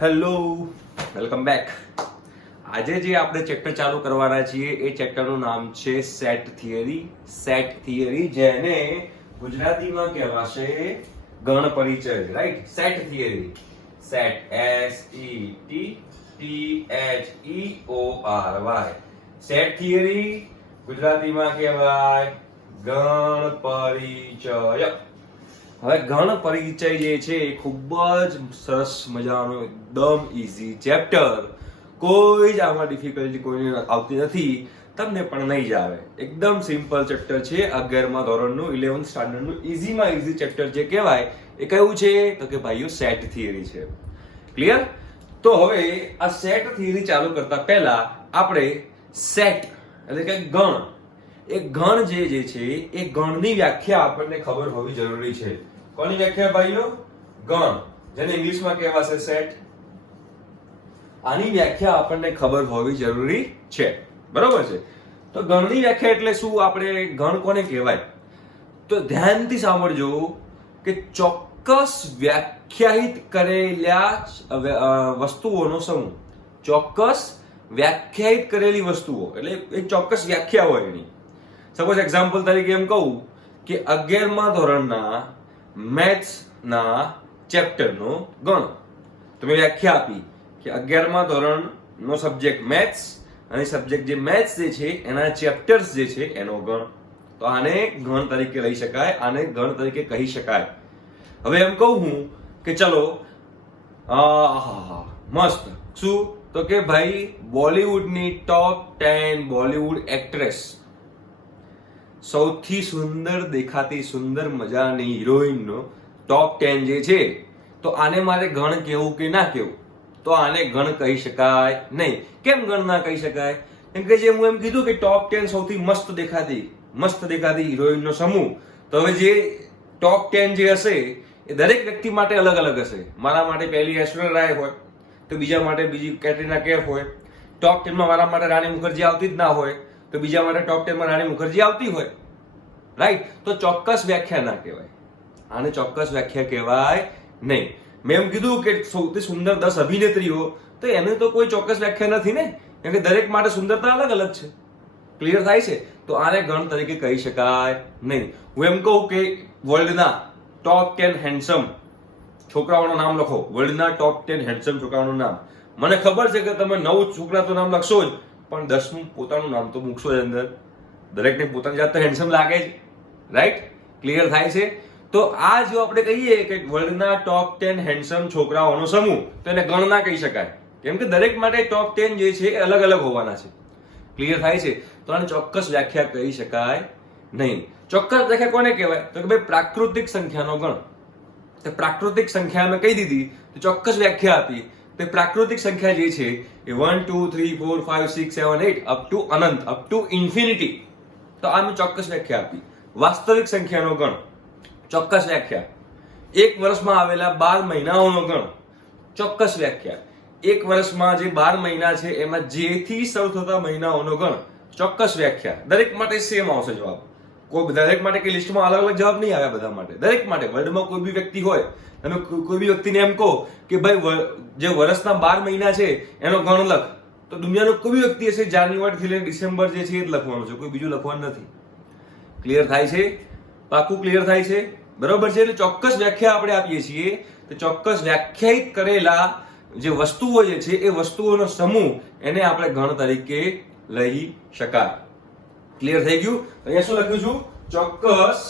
Hello, welcome back. આજે જે આપણે ચેપ્ટર ચાલુ કરવાના છીએ એ ચેપ્ટરનું નામ છે સેટ થિયરી. સેટ થિયરી જેને ગુજરાતીમાં કહેવાશે ગણ પરિચય, right? Set theory. Set SETTHEORY. Set theory ગુજરાતીમાં કહેવાય ગણ પરિચય. હવે ગણ પરિચય જે છે એ ખૂબ જ સરસ મજાનો એકદમ ઈઝી ચેપ્ટર. કોઈ જ આમાં ડિફિકલ્ટી કોઈને આવતી નથી, તમને પણ નહીં જ આવે. એકદમ સિમ્પલ ચેપ્ટર છે. 11મા ધોરણનું 11th સ્ટાન્ડર્ડનું ઈઝીમાં ઈઝી ચેપ્ટર જે કહેવાય એ કયું છે તો કે ભાઈઓ સેટ થિયરી છે. ક્લિયર? તો હવે આ સેટ થિયરી ચાલુ કરતા પહેલા આપણે સેટ એટલે કે ગણ, એ ગણ જે છે એ ગણની વ્યાખ્યા આપણને ખબર હોવી જરૂરી છે. કોની વ્યાખ્યા ભાઈઓ? ગણ, જેને ઇંગ્લિશમાં કહેવાશે સેટ. આની વ્યાખ્યા આપણને ખબર હોવી જરૂરી છે, બરોબર છે? તો ગણની વ્યાખ્યા એટલે શું? આપણે ગણ કોને કહેવાય? તો ધ્યાનથી સાંભળજો કે ચોક્કસ વ્યાખ્યાયિત કરેલા વસ્તુઓનો સમૂહ. ચોક્કસ વ્યાખ્યાયિત કરેલી વસ્તુઓ એટલે એક ચોક્કસ વ્યાખ્યા હોય એની. સપોઝ એક્ઝામ્પલ તરીકે એમ કહું કે 11મા ધોરણના મેથ્સના ચેપ્ટરનો ગણ. તમે વ્યાખ્યા આપી કે 11મા ધોરણનો સબ્જેક્ટ મેથ્સ અને સબ્જેક્ટ જે મેથ્સ જે છે એના ચેપ્ટર્સ જે છે એનો ગણ. તો આને ગણ તરીકે લઈ શકાય, આને ગણ તરીકે કહી શકાય. હવે એમ કહું હું કે ચલો મસ્ત શું તો કે ભાઈ બોલિવૂડની ટોપ 10 બોલિવૂડ એક્ટ્રેસ, સૌથી સુંદર દેખાતી સુંદર મજાની હિરોઈનનો ટોપ 10 જે છે, તો આને મારે ગણ કહેવું કે ના કહેવું? તો આને ગણ કહી શકાય નહીં. કેમ ગણ ના કહી શકાય? કેમ કે જે હું એમ કીધું કે ટોપ 10 સૌથી મસ્ત દેખાતી હિરોઈનનો સમૂહ, તો હવે જે ટોપ 10 જે હશે એ દરેક વ્યક્તિ માટે અલગ અલગ હશે. મારા માટે પહેલી ઐશ્વર્યા રાય હોય તો બીજા માટે બીજી કેટરીના કૈફ હોય. ટોપ 10 માં મારા માટે રાણી મુખર્જી આવતી જ ના હોય તો બીજા માટે ટોપ 10 માં રાણી મુખર્જી આવતી હોય, રાઈટ? તો ચોક્કસ વ્યાખ્યા ના કહેવાય, આને ચોક્કસ વ્યાખ્યા કહેવાય નહીં. મેં એમ કીધું કે સૌથી સુંદર 10 અભિનેત્રીઓ, તો એને તો કોઈ ચોક્કસ વ્યાખ્યા નથી ને, કેમ કે દરેક માટે સુંદરતા અલગ અલગ છે. ક્લિયર થાય છે? તો આને ગણ તરીકે કહી શકાય નહીં. હું એમ કહું કે વર્લ્ડના ટોપ 10 હેન્ડસમ છોકરાઓનું નામ લખો. વર્લ્ડના ટોપ 10 હેન્ડસમ છોકરાઓનું નામ. મને ખબર છે કે તમે 9 છોકરા તો નામ લખશો જ, પણ 10મું પોતાનું નામ તો મૂકશો જ અંદર. દરેકને પોતાની જાત તો હેન્ડસમ લાગે જ, રાઈટ? ક્લિયર થાય છે? તો આ જો આપણે કહીએ કે વર્લ્ડના ટોપ 10 હેન્ડસમ છોકરાઓનો સમૂહ, તો એને ગણ ના કહી શકાય, કેમ કે દરેક માટે ટોપ 10 જે છે એ અલગ અલગ હોવાના છે. ક્લિયર થાય છે? તો આને ચોક્કસ વ્યાખ્યા કહી શકાય નહીં. ચોક્કસ વ્યાખ્યા કોને કહેવાય? તો કે ભાઈ પ્રાકૃતિક સંખ્યાનો ગણ. તો પ્રાકૃતિક સંખ્યા મેં કહી દીધી, તો ચોક્કસ વ્યાખ્યા આપી. તો પ્રાકૃતિક સંખ્યા જે છે એ 1 2 3 4 5 6 7 8 up to Anant, up to infinity. તો આ મેં ચોક્કસ વ્યાખ્યા આપી. વાસ્તવિક સંખ્યાનો ગણ, ચોક્કસ વ્યાખ્યા. એક વર્ષમાં આવેલા 12 મહિનાઓનો ગણ, ચોક્કસ વ્યાખ્યા. એક વર્ષમાં જે 12 મહિના છે એમાં જેથી શરૂ થતા મહિનાઓનો ગણ, ચોક્કસ વ્યાખ્યા. દરેક માટે સેમ આવશે જવાબ. કોઈ દરેક માટે કે લિસ્ટમાં અલગ અલગ જવાબ નહીં આવ્યા બધા માટે. દરેક માટે વર્લ્ડમાં કોઈ બી વ્યક્તિ હોય, તમે કોઈ બી વ્યક્તિને એમ કહો કે ભાઈ જે વર્ષના 12 મહિના છે એનો ગણ લખ, તો દુનિયાનો કોઈ બી વ્યક્તિ હશે જાન્યુઆરી થી લઈને ડિસેમ્બર જે છે એ જ લખવાનું છે, કોઈ બીજું લખવાનું નથી. ક્લિયર થાય છે? પાકું ક્લિયર થાય છે? બરોબર છે? એટલે ચોક્કસ વ્યાખ્યા આપણે આપીએ છીએ. તો ચોક્કસ વ્યાખ્યાયિત કરેલા જે વસ્તુઓ જે છે એ વસ્તુઓનો સમૂહ, એને આપણે ગણ તરીકે લઈ શકાય. ક્લિયર થઈ ગયું? અહીંયા શું લખ્યું છું? ચોક્કસ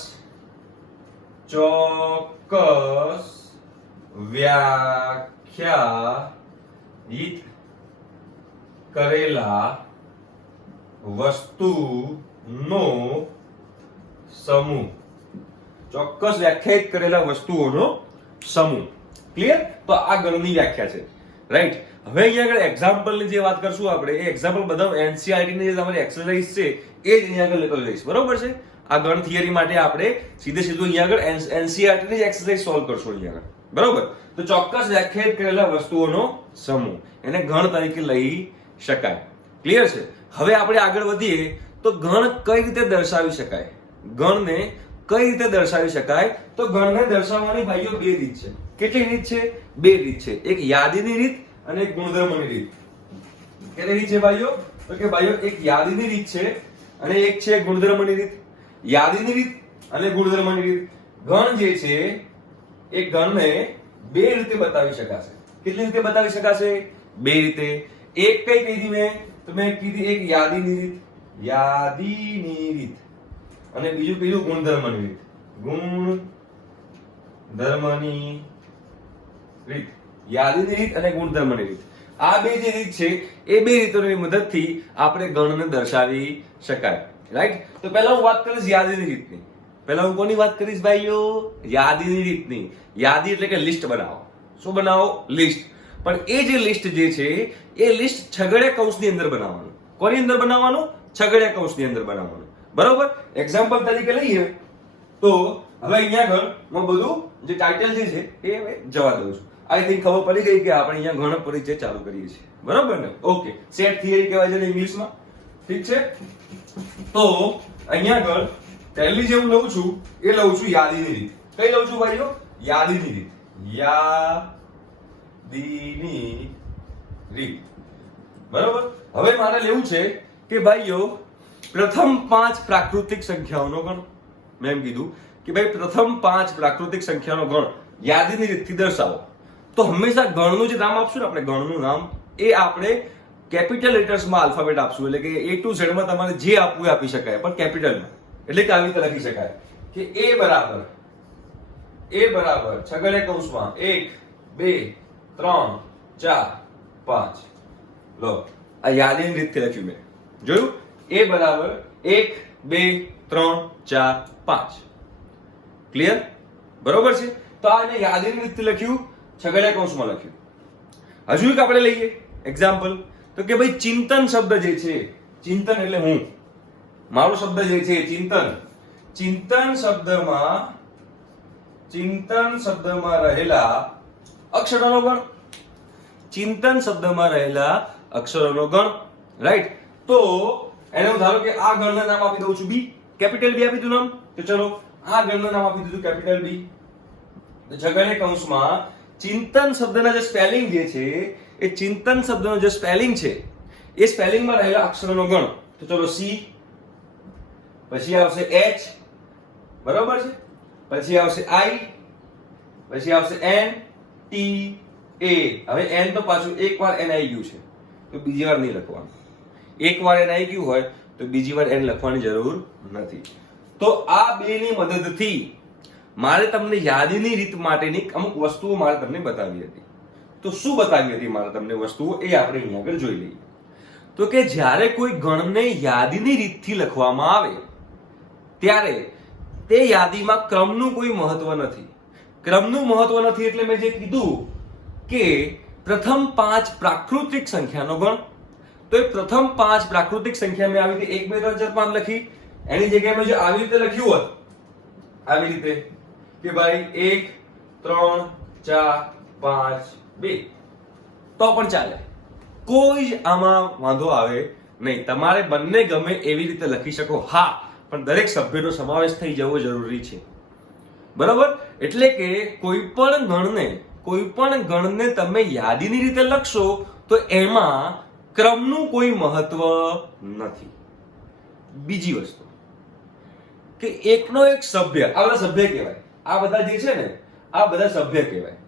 વ્યાખ્યાયિત કરેલા વસ્તુનો સમૂહ. ચોક્કસ વ્યાખ્યાયિત કરેલા વસ્તુઓનો સમૂહ. ક્લિયર? તો આ ગણની વ્યાખ્યા છે, રાઈટ? હવે અહીંયા આગળ એક્ઝામ્પલની જે વાત કરશું આપણે, એ એક્ઝામ્પલ બધા એનસીઈઆરટી ની જે તમારી એક્સરસાઇઝ છે એ જ અહીંયા આગળ લેતો જઈશ, બરોબર છે? આ ગણ થિયરી માટે આપણે સીધું અહીંયા આગળ એનસીઈઆરટી ની એક્સરસાઇઝ સોલ્વ કરશું અહીંયા આગળ, બરોબર? તો ચોક્કસ વ્યાખ્યાયિત કરેલા વસ્તુઓનો સમૂહ, એને ગણ તરીકે લઈ શકાય. ક્લિયર છે? હવે આપણે આગળ વધીએ તો ગણ કઈ રીતે દર્શાવી શકાય? ગણને કઈ રીતે દર્શાવી શકાય? તો ગણને દર્શાવવાની ભાઈઓ બે રીત છે. કેટલી રીત છે? બે રીત છે, એક યાદીની રીત અને એક ગુણધર્મની રીત. કેટલી રીત છે ભાઈઓ? તો કે ભાઈઓ એક યાદીની રીત છે અને એક છે ગુણધર્મની રીત. યાદીની રીત અને ગુણધર્મની રીત. ગણ જે છે એ ગણને બે રીતે બતાવી શકાશે. કેટલી રીતે બતાવી શકાશે? બે રીતે. એક કઈ કીધી મેં? તો મેં કીધી એક યાદીની રીત, યાદીની રીત, અને બીજું કીધું ગુણધર્મની રીત, ગુણધર્મની રીત. યાદીની રીત અને ગુણધર્મની રીત. આ બે જે રીત છે એ બે રીતોની મદદથી આપણે ગણને દર્શાવી શકાય. રાઈટ? તો પહેલા હું વાત કરીશ યાદીની રીતની. પહેલા હું કોની વાત કરીશ ભાઈઓ? યાદીની રીતની. યાદી એટલે કે લિસ્ટ બનાવો. શું બનાવો? લિસ્ટ. પણ એ જે લિસ્ટ જે છે એ લિસ્ટ છગડીયા કૌંસની અંદર બનાવવાનું. કોની અંદર બનાવવાનું? છગડીયા કૌંસની અંદર બનાવવાનું. બરોબર? એક્ઝામ્પલ તરીકે લઈએ તો હવે અહીંયા આગળ બધું જે ટાઇટલ જે છે એ હવે જવા દઉં છું. આઈ થિંક ખબર પડી ગઈ કે આપણે અહીંયા ગણ પરિચય ચાલુ કરીએ છીએ. બરોબર ને? ઓકે. સેટ થિયરી કહેવાય છે ઇંગ્લિશમાં. ઠીક છે? તો અહીંયા આગળ પહેલી જે હું લઉં છું એ લઉં છું યાદીની રીત. કઈ લઉં છું ભાઈઓ? યાદીની રીત. યાદીની રીત. બરોબર? હવે મારે લેવું છે કે ભાઈઓ પ્રથમ 5 પ્રાકૃતિક સંખ્યાઓનો ગણ. મેં એમ કીધું કે ભાઈ પ્રથમ 5 પ્રાકૃતિક સંખ્યાનો ગણ યાદીની રીતથી દર્શાવો. તો હંમેશા ગણનું જે નામ આપશું ને આપણે, ગણનું નામ એ આપણે કેપિટલ લેટર્સમાં આલ્ફાબેટ આપશું. એટલે કે A to Z માં તમારે જે આપવું એ આપી શકાય, પણ કેપિટલમાં. એટલે કે આવી રીતે લખી શકાય કે A બરાબર છગડીયા કૌંસમાં 1 2 3 4 5. લો, આ યાદીની રીતથી લખ્યું મેં. જોયું? A બરાબર 1 2 3 4 5. ક્લિયર? બરોબર છે? તો આ મેં યાદીની રીતથી લખ્યું, છગડીયા કૌંસમાં લખ્યું. હજુ એક આપણે લઈએ એક્ઝામ્પલ. તો કે ભાઈ ચિંતન શબ્દ જે છે, ચિંતન એટલે હું, મારો શબ્દ જે છે ચિંતન. ચિંતન શબ્દમાં રહેલા અક્ષરોનો ગણ. ચિંતન શબ્દમાં રહેલા અક્ષરોનો ગણ. રાઈટ? તો એને હું ધારો કે આ ગણના નામ આપી દઉં છું બી, કેપિટલ બી આપી દીધું નામ. તો ચલો આ ગણનું નામ આપી દીધું કેપિટલ બી. તો છગડીયા કૌંસમાં ચિંતન શબ્દના જે સ્પેલિંગ જે છે એ ચિંતન શબ્દનો જે સ્પેલિંગ છે એ સ્પેલિંગમાં રહેલા અક્ષરોનો ગણ. તો ચલો સી, પછી આવશે H, બરોબર છે? પછી આવશે I, પછી આવશે N, T, A. હવે N તો પાછું એકવાર N આવી ગયું છે તો બીજી વાર નહીં લખવાનું. એકવાર N આવી ગયું હોય તો બીજી વાર N લખવાની જરૂર નથી. તો આ બેની મદદથી મારે તમને યાદીની રીત માટેની અમુક વસ્તુઓ મારે તમને બતાવી હતી. તો શું બતાવી હતી મારે તમને વસ્તુઓ એ આપણે અહીંયા આગળ જોઈ લઈએ. તો કે જ્યારે કોઈ ગણને યાદીની રીતથી લખવામાં આવે ત્યારે તે યાદીમાં ક્રમનું કોઈ મહત્વ નથી. ક્રમનું મહત્વ નથી એટલે મેં જે કીધું કે પ્રથમ 5 પ્રાકૃતિક સંખ્યાનો ગણ. તો એ પ્રથમ 5 પ્રાકૃતિક સંખ્યા મેં આવી રીતે 1 2 3 4 5 લખી. એની જગ્યાએ મેં જો આવી રીતે લખ્યું હોત, આવી રીતે કે ભાઈ 1 3 4 5 2, તો પણ ચાલે. કોઈ જ આમાં વાંધો આવે નહીં. તમારે બંને ગમે એવી રીતે લખી શકો. હા, પણ દરેક સભ્યનો સમાવેશ થઈ જવો જરૂરી છે. બરાબર? એટલે કે કોઈ પણ ગણને તમે યાદીની રીતે લખશો તો એમાં ક્રમનું કોઈ મહત્વ નથી. બીજી વસ્તુ કે એકનો એક સભ્ય, આ બધા સભ્ય કહેવાય. આ બધા જે છે ને આ બધા સભ્ય કહેવાય.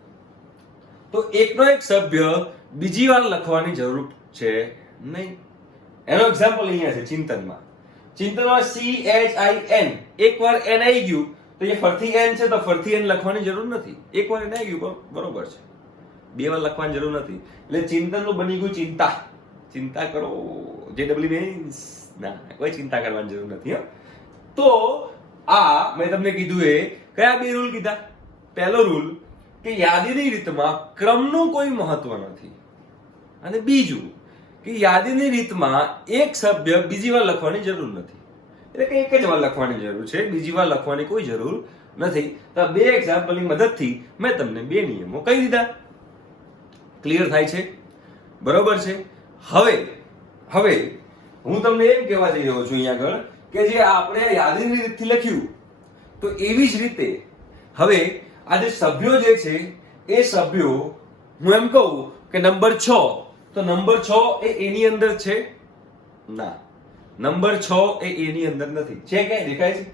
તો એકનો એક સભ્ય બીજી વાર લખવાની જરૂર છે નહીં. એનો એક્ઝામ્પલ અહીંયા છે ચિંતનમાં. ચિંતનમાં CHIN, એકવાર N આવી ગયું તો એ ફરથી N છે તો ફરથી N લખવાની જરૂર નથી. એકવાર N આવી ગયું બરોબર છે, બે વાર લખવાની જરૂર નથી. એટલે ચિંતનનું બની ગયું ચિંતા. ચિંતા કરો, JW મીન્સ ના, કોઈ ચિંતા કરવાની જરૂર નથી. તો આ મેં તમને કીધું એ કયા બે રૂલ કીધા? પહેલો રૂલ કે યાદીની રીતમાં ક્રમનું કોઈ મહત્વ નથી, અને બીજું કે યાદીની રીતમાં એક સભ્ય બીજી વાર લખવાની જરૂર નથી. એટલે કે એક જ વાર લખવાની જરૂર છે, બીજી વાર લખવાની કોઈ જરૂર નથી. તો બે એક્ઝામ્પલની મદદથી મેં તમને બે નિયમો કહી દીધા. ક્લિયર થાય છે? બરોબર છે? હવે હું તમને એમ કહેવા જઈ રહ્યો છું અહીંયા આગળ કે જે આપણે યાદીની રીતથી લખ્યું તો એવી જ રીતે હવે આ જે સભ્યો જે છે એ સભ્યો હું એમ કહું કે નંબર 6, તો નંબર 6 એ એની અંદર છે? ના, નંબર 6 એ એની અંદર નથી. છે ક્યાંય દેખાય છે?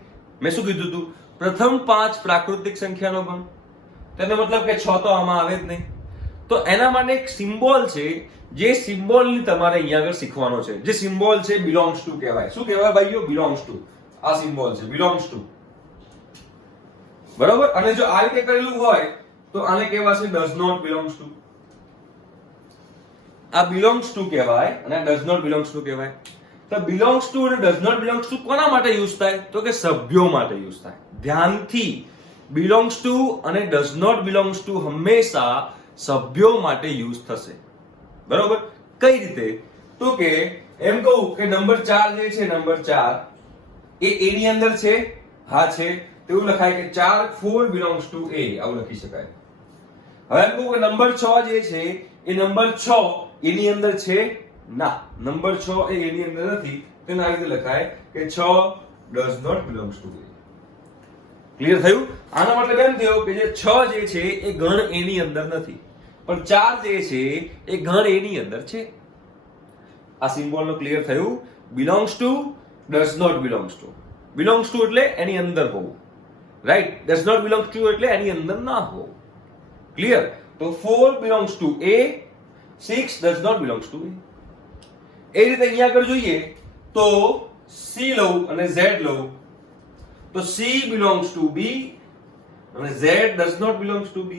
મેં શું કીધું હતું? પ્રથમ 5 પ્રાકૃતિક સંખ્યાનો ગણ. તેનો મતલબ કે 6 તો આમાં આવે જ નહીં. તો એના માટે એક સિમ્બોલ છે, જે સિમ્બોલની તમારે અહીંયા આગળ શીખવાનો છે. જે સિમ્બોલ છે બિલોંગ્સ ટુ કહેવાય. શું કહેવાય ભાઈઓ? Belongs to. આ સિમ્બોલ છે બિલોંગ્સ ટુ. બરોબર? અને જો આ રીતે કરેલું હોય તો આને કહેવાશે ડઝ નોટ બિલોંગ્સ ટુ. આ બિલોંગ્સ ટુ કહેવાય અને ડઝ નોટ બિલોંગ્સ ટુ કહેવાય. તો બિલોંગ્સ ટુ અને ડઝ નોટ બિલોંગ્સ ટુ કોના માટે યુઝ થાય? તો કે સભ્યો માટે યુઝ થાય. ધ્યાનથી, બિલોંગ્સ ટુ અને ડઝ નોટ બિલોંગ્સ ટુ હંમેશા સભ્યો માટે યુઝ થશે. બરોબર? કઈ રીતે? તો કે એમ કહું કે નંબર 4 જે છે, નંબર 4 એ એની અંદર છે? હા છે. તેવું લખાય કે 4 4 બિલોંગ્સ ટુ એ, આવું લખી શકાય. હવે એમ કહું કે નંબર 6 જે છે એ નંબર 6 એની અંદર છે? ના, નંબર 6 એ એની અંદર નથી. તેને આ રીતે લખાય કે 6 does not belongs to A. Clear થયું? આનો મતલબ એમ થયો કે જે 6 જે છે એ ગણ એની અંદર નથી, પણ 4 જે છે એ ગણ એની અંદર છે. આ સિમ્બોલનો ક્લિયર થયું? Belongs to, does not belongs to. Belongs to એટલે એની અંદર હોવું, right? Does not belongs to એટલે એની અંદર ના હોવું. ક્લિયર? તો 4 belongs to A, 6 does not belongs to A. એ રીતે અહીંયા આગળ જોઈએ તો C લઉં અને Z લઉં તો C belongs to B અને Z does not belongs to B.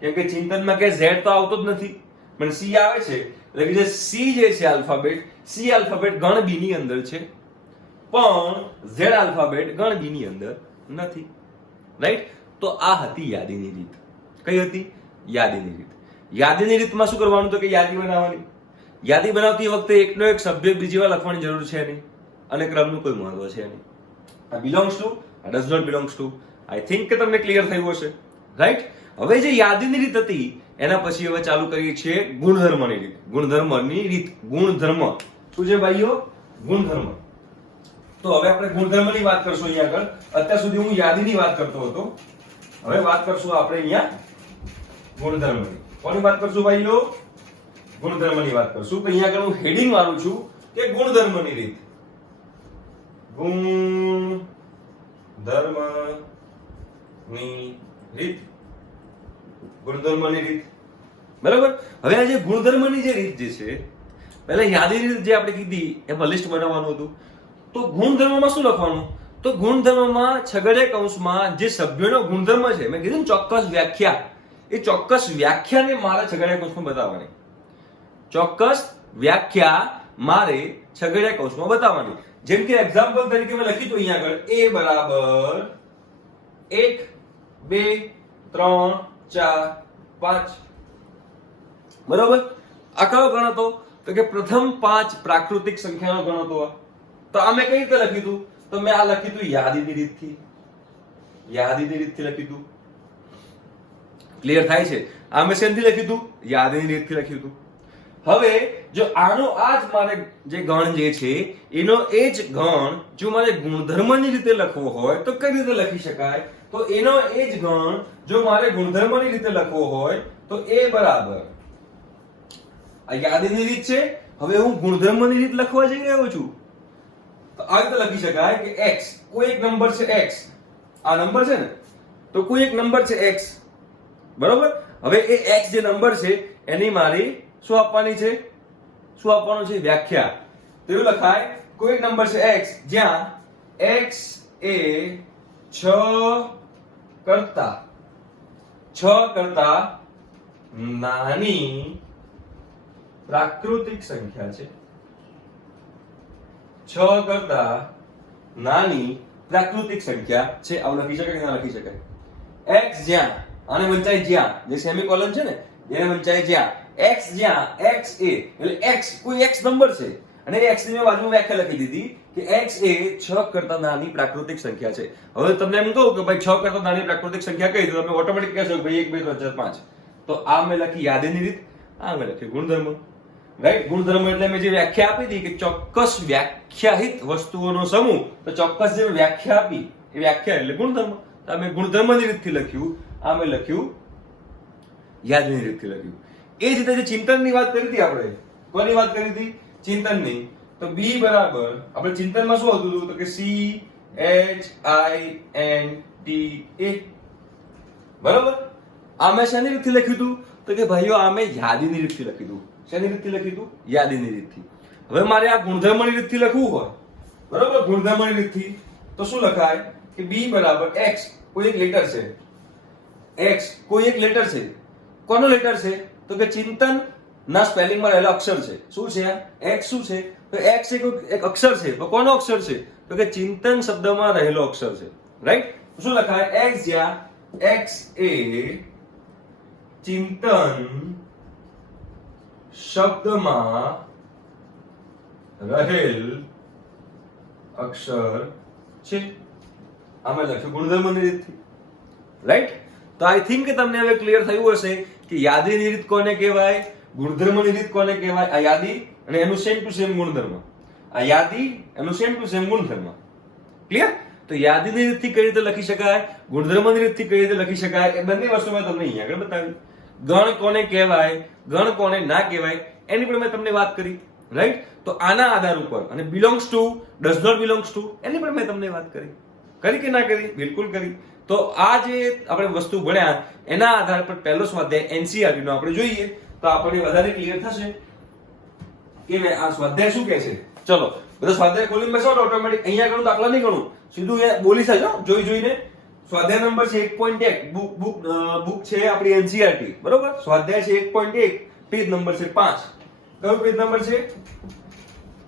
કેમ કે ચિંતનમાં કે Z તો આવતો જ નથી, પણ C આવે છે. એટલે કે જે C જે છે આલ્ફાબેટ, C આલ્ફાબેટ ગણ B ની અંદર છે, પણ Z આલ્ફાબેટ ગણ B ની અંદર નથી. રાઈટ? તો આ હતી યાદીની રીત. કઈ હતી? યાદીની રીત. યાદીની રીતમાં શું કરવાનું? તો કે યાદી બનાવવાની. યાદી બનાવતી વખતે એકનો એક સભ્ય બીજી વાર લખવાની જરૂર છે નહીં, અને ક્રમનું કોઈ મહત્વ છે નહીં. આ બિલોંગ્સ ટુ, આ does not belongs to. I think કે તમને ક્લિયર થયું હશે. રાઈટ? હવે જે યાદીની રીત હતી એના પછી હવે ચાલુ કરીએ છીએ ગુણધર્મની રીત. ગુણધર્મની રીત. ગુણધર્મ શું છે ભાઈઓ? ગુણધર્મ. તો હવે આપણે ગુણધર્મની વાત કરશું અહીંયા આગળ. અત્યાર સુધી હું યાદીની વાત કરતો હતો, હવે વાત કરશું આપણે અહીંયા ગુણધર્મની. કોની વાત કરશું ભાઈઓ? ગુણધર્મની વાત કરશું. તો અહીંયા આગળ હું હેડિંગ મારું છું કે ગુણધર્મની રીત. ગુણધર્મની રીત. ગુણધર્મની રીત. બરાબર? હવે આ જે ગુણધર્મની જે રીત જે છે, પહેલા યાદીની રીત જે આપણે કીધી એમાં લિસ્ટ બનાવવાનું હતું. તો ગુણધર્મમાં શું લખવાનું? તો ગુણધર્મમાં છગડીયા કૌંસમાં જે સભ્યોનો ગુણધર્મ છે, મેં કીધું ચોક્કસ વ્યાખ્યા, એ ચોક્કસ વ્યાખ્યાને મારે છગડીયા કૌંસમાં બતાવવાની. ચોક્કસ વ્યાખ્યા મારે છગડીયા કૌંસમાં બતાવવાની. જેમ કે એક્ઝામ્પલ તરીકે મેં લખ્યું હતું અહીંયા આગળ a બરાબર 1 2 3 4 5. બરાબર? આ કયો ગણ હતો? તો કે પ્રથમ 5 પ્રાકૃતિક સંખ્યાનો ગણ હતો. તો આ મેં કઈ રીતે લખ્યું હતું? તો મેં આ લખ્યું હતું યાદીની રીતથી. યાદીની રીતથી લખ્યું હતું. ક્લિયર થાય છે? આ મેં શેનથી લખ્યું હતું? યાદીની રીતથી લખ્યું હતું. હવે જો આનો આ જ મારે જે ગણ જે છે એનો એ જ ગણ જો મારે ગુણધર્મની રીતે લખવો હોય તો કઈ રીતે લખી શકાય? તો એનો એ જ ગણ જો મારે ગુણધર્મની રીતે લખવો હોય તો a બરાબર, આ યાદીની રીત છે, હવે હું ગુણધર્મની રીત લખવા જઈ રહ્યો છું. તો આ રીતે લખી શકાય કે x, કોઈ એક નંબર છે x, આ નંબર છે ને, તો કોઈ એક નંબર છે x. બરોબર? હવે એ x જે નંબર છે એની મારી શું આપવાની છે? શું આપવાનું છે? વ્યાખ્યા. તો એવું લખાય કોઈ એક નંબર છે x જ્યાં x એ 6 કરતા નાની પ્રાકૃતિક સંખ્યા છે. 6 કરતા નાની પ્રાકૃતિક સંખ્યા છે. આવું લખી શકાય કે ના લખી શકાય? x જ્યાં, આને વંચાય જ્યાં, જે સેમીકોલન છે ને એને વંચાય જ્યાં, x જ્યાં x એ, એટલે x કોઈ x નંબર છે અને x ની મેં બાજુમાં વ્યાખ્યા લખી દીધી કે x એ 6 કરતા નાની પ્રાકૃતિક સંખ્યા છે. હવે તમને એમ કહું કે ભાઈ 6 કરતા નાની પ્રાકૃતિક સંખ્યા કઈ? તો તમે ઓટોમેટિક કહેશો કે ભાઈ 1 2 3 4 5. તો આ મેં લખી યાદીની રીત, આ મેં લખી ગુણધર્મ. રાઈટ? ગુણધર્મ એટલે મેં જે વ્યાખ્યા આપી હતી કે ચોક્કસ વ્યાખ્યાહિત વસ્તુઓનો સમૂહ, તો ચોક્કસ જે વ્યાખ્યા આપી એ વ્યાખ્યા એટલે ગુણધર્મ. તો મેં ગુણધર્મની રીતથી લખ્યું, આ મેં લખ્યું યાદીની રીતથી લખ્યું. એ જ રીતે જે ચિંતનની વાત કરી હતી આપણે, કોની વાત કરી હતી? ચિંતનની. તો બી બરાબર આપણે ચિંતનમાં શું હતું તો કે CHINTA. બરાબર. આ મેં શેની રીતથી લખ્યું હતું તો કે ભાઈઓ આ મેં યાદીની રીતથી લખ્યું હતું. શેની રીતથી લખ્યું હતું? યાદીની રીતથી. હવે મારે આ ગુણધર્મની રીતથી લખવું હોય, બરાબર, ગુણધર્મની રીતથી, તો શું લખાય કે b બરાબર x, કોઈ એક લેટર છે, x કોઈ એક લેટર છે. કોનો લેટર છે તો કે ચિંતન ના સ્પેલિંગમાં રહેલો અક્ષર છે. શું છે આ? x. શું છે તો x એક અક્ષર છે. તો કોનો અક્ષર છે તો કે ચિંતન શબ્દમાં રહેલો અક્ષર છે. રાઈટ. શું લખાય? x જ્યાં x એ ચિંતન શબ્દમાં રહેલ અક્ષર છે. આમાં લખ્યું ગુણધર્મની રીતથી. રાઈટ. તો આઈ થિંક કે તમને હવે ક્લિયર થયું હશે કે યાદીની રીત કોને કહેવાય, ગુણધર્મની રીત કોને કહેવાય. આ યાદી અને એનું સેમ ટુ સેમ ગુણધર્મ. આ યાદી એનું સેમ ટુ સેમ ગુણધર્મ. ક્લિયર? તો યાદીની રીતથી કઈ રીતે લખી શકાય, ગુણધર્મની રીતથી કઈ રીતે લખી શકાય, એ બંને વસ્તુ મેં તમને અહીંયા આગળ બતાવી. ગણ કોને કહેવાય, ગણ કોને ના કહેવાય, એની પણ મેં તમને વાત કરી. રાઈટ. તો આના આધાર ઉપર અને belongs to, does not belongs to, એની પણ મેં તમને વાત કરી. કરી કે ના કરી? બિલકુલ કરી. તો આ જે આપણે વસ્તુ ભણ્યા એના આધાર પર પહેલો સ્વાધ્યાય એનસીઈઆરટી નો આપણે જોઈએ તો આપણને વધારે ક્લિયર થશે કે આ સ્વાધ્યાય શું કહે છે. ચલો બધા સ્વાધ્યાય ખોલીને બેસો તો ઓટોમેટિક અહીંયા ગણું દાખલા નહીં ગણું, સીધું અહીંયા બોલી સાજો જોઈને. સ્વાધ્યાય નંબર છે 1.1, બુક છે આપણી એનસીઈઆરટી. બરોબર. સ્વાધ્યાય છે 1.1, પેજ નંબર છે 5. કયો પેજ નંબર છે?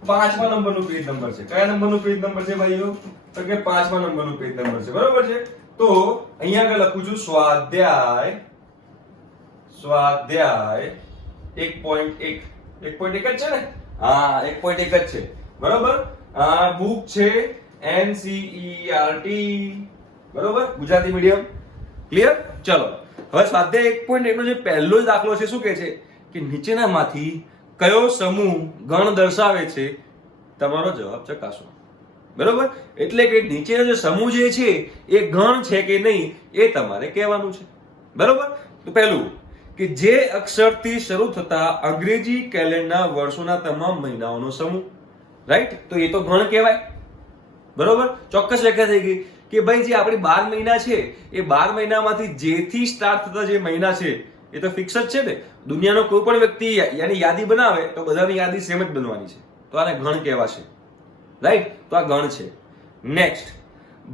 5મા નંબરનું પેજ નંબર છે. કયા નંબરનું પેજ નંબર છે ભાઈઓ તો કે 5મા નંબરનું પેજ નંબર છે. બરોબર છે. તો અહીંયા આગળ લખું છું સ્વાધ્યાય 1.1. 1.1 જ છે ને? હા 1.1 જ છે. બરોબર. આ બુક છે એનસીઈઆરટી. બરોબર. ગુજરાતી મીડિયમ. ક્લિયર? ચલો હવે સ્વાધ્યાય 1.1 નો જે પહેલો જ દાખલો છે શું કહે છે કે નીચેનામાંથી કયો સમૂહ ગણ દર્શાવે છે? તમારો જવાબ ચકાસો. બરોબર. એટલે કે નીચેનો જે સમૂહ જે છે એ ગણ છે કે નહીં એ તમારે કહેવાનું છે. બરોબર. તો પહેલું કે જે અક્ષરથી શરૂ થતા અંગ્રેજી કેલેન્ડરના વર્ષોના તમામ મહિનાઓનો સમૂહ. રાઈટ. તો એ તો ગણ કહેવાય. બરોબર. ચોક્કસ વ્યાખ્યા થઈ ગઈ કે ભાઈ જે આપણી 12 મહિના છે એ 12 મહિનામાંથી જેથી સ્ટાર્ટ થતા જે મહિના છે એ તો ફિક્સ જ છે ને. દુનિયાનો કોઈ પણ વ્યક્તિ યાની યાદી બનાવે તો બધાની યાદી સેમ જ બનવાની છે. તો આને ગણ કહેવાશે. રાઈટ. તો આ ગણ છે. નેક્સ્ટ,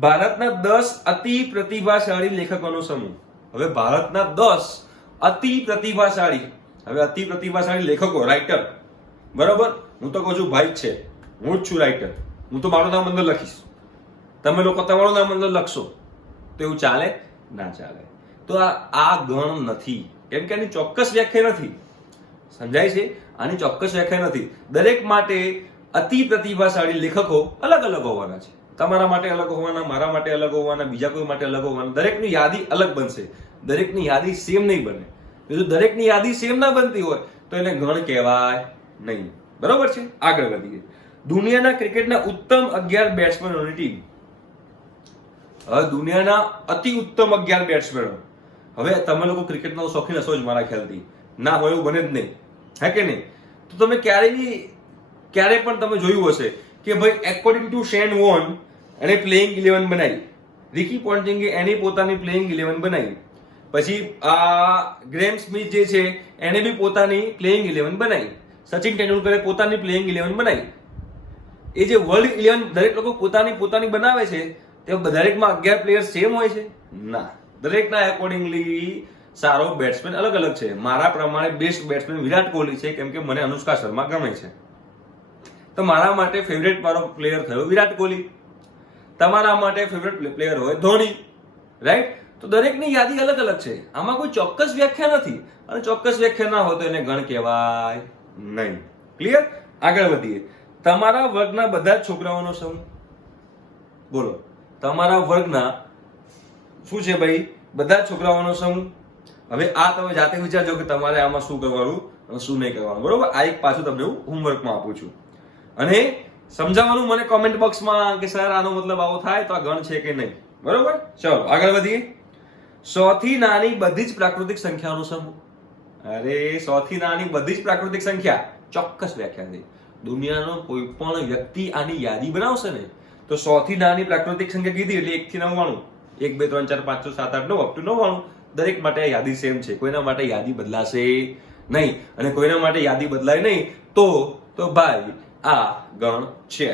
ભારતના 10 અતિ પ્રતિભાશાળી લેખકોનો સમૂહ. હવે ભારતના 10 અતિ પ્રતિભાશાળી, હવે અતિ પ્રતિભાશાળી લેખકો, રાઇટર. બરોબર. હું તો કહું છું ભાઈ છે, હું જ છું રાઇટર. હું તો મારું નામ અંદર લખીશ, તમે લોકો તમારું નામ અંદર લખશો તો એવું ચાલે? ના ચાલે. તો આ ગણ નથી, કેમ કે આની ચોક્કસ વ્યાખ્યા નથી. સમજાય છે? આની ચોક્કસ વ્યાખ્યા નથી. દરેક માટે અતિ પ્રતિભાશાળી લેખકો અલગ અલગ હોવાના છે. તમારા માટે અલગ હોવાના, મારા માટે અલગ હોવાના, બીજા કોઈ માટે અલગ હોવાના. દરેકની યાદી અલગ બનશે. દરેકની યાદી સેમ નહીં બને. જો દરેકની યાદી સેમ ના બનતી હોય તો એને ગણ કહેવાય નહીં. બરોબર છે. આગળ વધીએ. દુનિયાના ક્રિકેટના ઉત્તમ 11 બેટ્સમેનોની ટીમ. હવે દુનિયાના અતિ ઉત્તમ 11 બેટ્સમેનો. હવે તમે લોકો ક્રિકેટના શોખીન હશો જ મારા ખ્યાલથી. ના હોય એવું બને જ નહીં. હે કે નહીં? તો તમે ક્યારે પણ તમે જોયું હશે કે ભાઈ એકોર્ડિંગ ટુ શેન વોન એને પ્લેઇંગ 11 બનાવી. રિકી પોન્ટિંગે એની પોતાની પ્લેઇંગ 11 બનાવી. પછી આ ગ્રેમ સ્મિથ જે છે એને બી પોતાની પ્લેઇંગ 11 બનાવી. સચિન તેંડુલકરે પોતાની પ્લેઇંગ 11 બનાવી. એ જે વર્લ્ડ 11 દરેક લોકો પોતાની બનાવે છે તે દરેકમાં 11 પ્લેયર સેમ હોય છે? ના. દરેકના એકોર્ડિંગલી સારો બેટ્સમેન અલગ અલગ છે. મારા પ્રમાણે બેસ્ટ બેટ્સમેન વિરાટ કોહલી છે, કેમ કે મને અનુષ્કા શર્મા ગમે છે. તો મારા માટે ફેવરેટ મારો પ્લેયર થયો વિરાટ કોહલી. તમારા માટે ફેવરેટ પ્લેયર હોય ધોની. રાઈટ. તો દરેકની યાદી અલગ અલગ છે. આમાં કોઈ ચોક્કસ વ્યાખ્યા નથી, અને ચોક્કસ વ્યાખ્યા ના હોય તો એને ગણ કહેવાય નહીં. ક્લિયર? આગળ વધીએ. તમારા વર્ગના બધા જ છોકરાઓનો સમૂહ. બોલો, તમારા વર્ગના શું છે ભાઈ? બધા છોકરાઓનો સમૂહ. હવે આ તમે જાતે વિચારજો કે તમારે આમાં શું કરવાનું અને શું નહીં કરવાનું. બરોબર. આ એક પાછું તમને હું હોમવર્કમાં આપું છું, અને સમજાવવાનું મને કોમેન્ટ બોક્સમાં કે સર આનો મતલબ આવો થાય તો આ ગણ છે કે નહીં. બરોબર. ચલો આગળ વધીએ. 100 થી નાની બધી જ પ્રાકૃતિક સંખ્યાનો સમૂહ. અરે 100 થી નાની બધી જ પ્રાકૃતિક સંખ્યા ચોક્કસ વ્યાખ્યા છે. દુનિયાનો કોઈ પણ વ્યક્તિ આની યાદી બનાવશે ને તો 100 થી નાની પ્રાકૃતિક સંખ્યા કીધી એટલે 1 થી 99, 1 2 3 4 5 6 7 8 9 અપ ટુ 99. દરેક માટે આ યાદી સેમ છે, કોઈના માટે યાદી બદલાશે નહીં. અને કોઈના માટે યાદી બદલાય નહીં તો ભાઈ આ ગણ છે.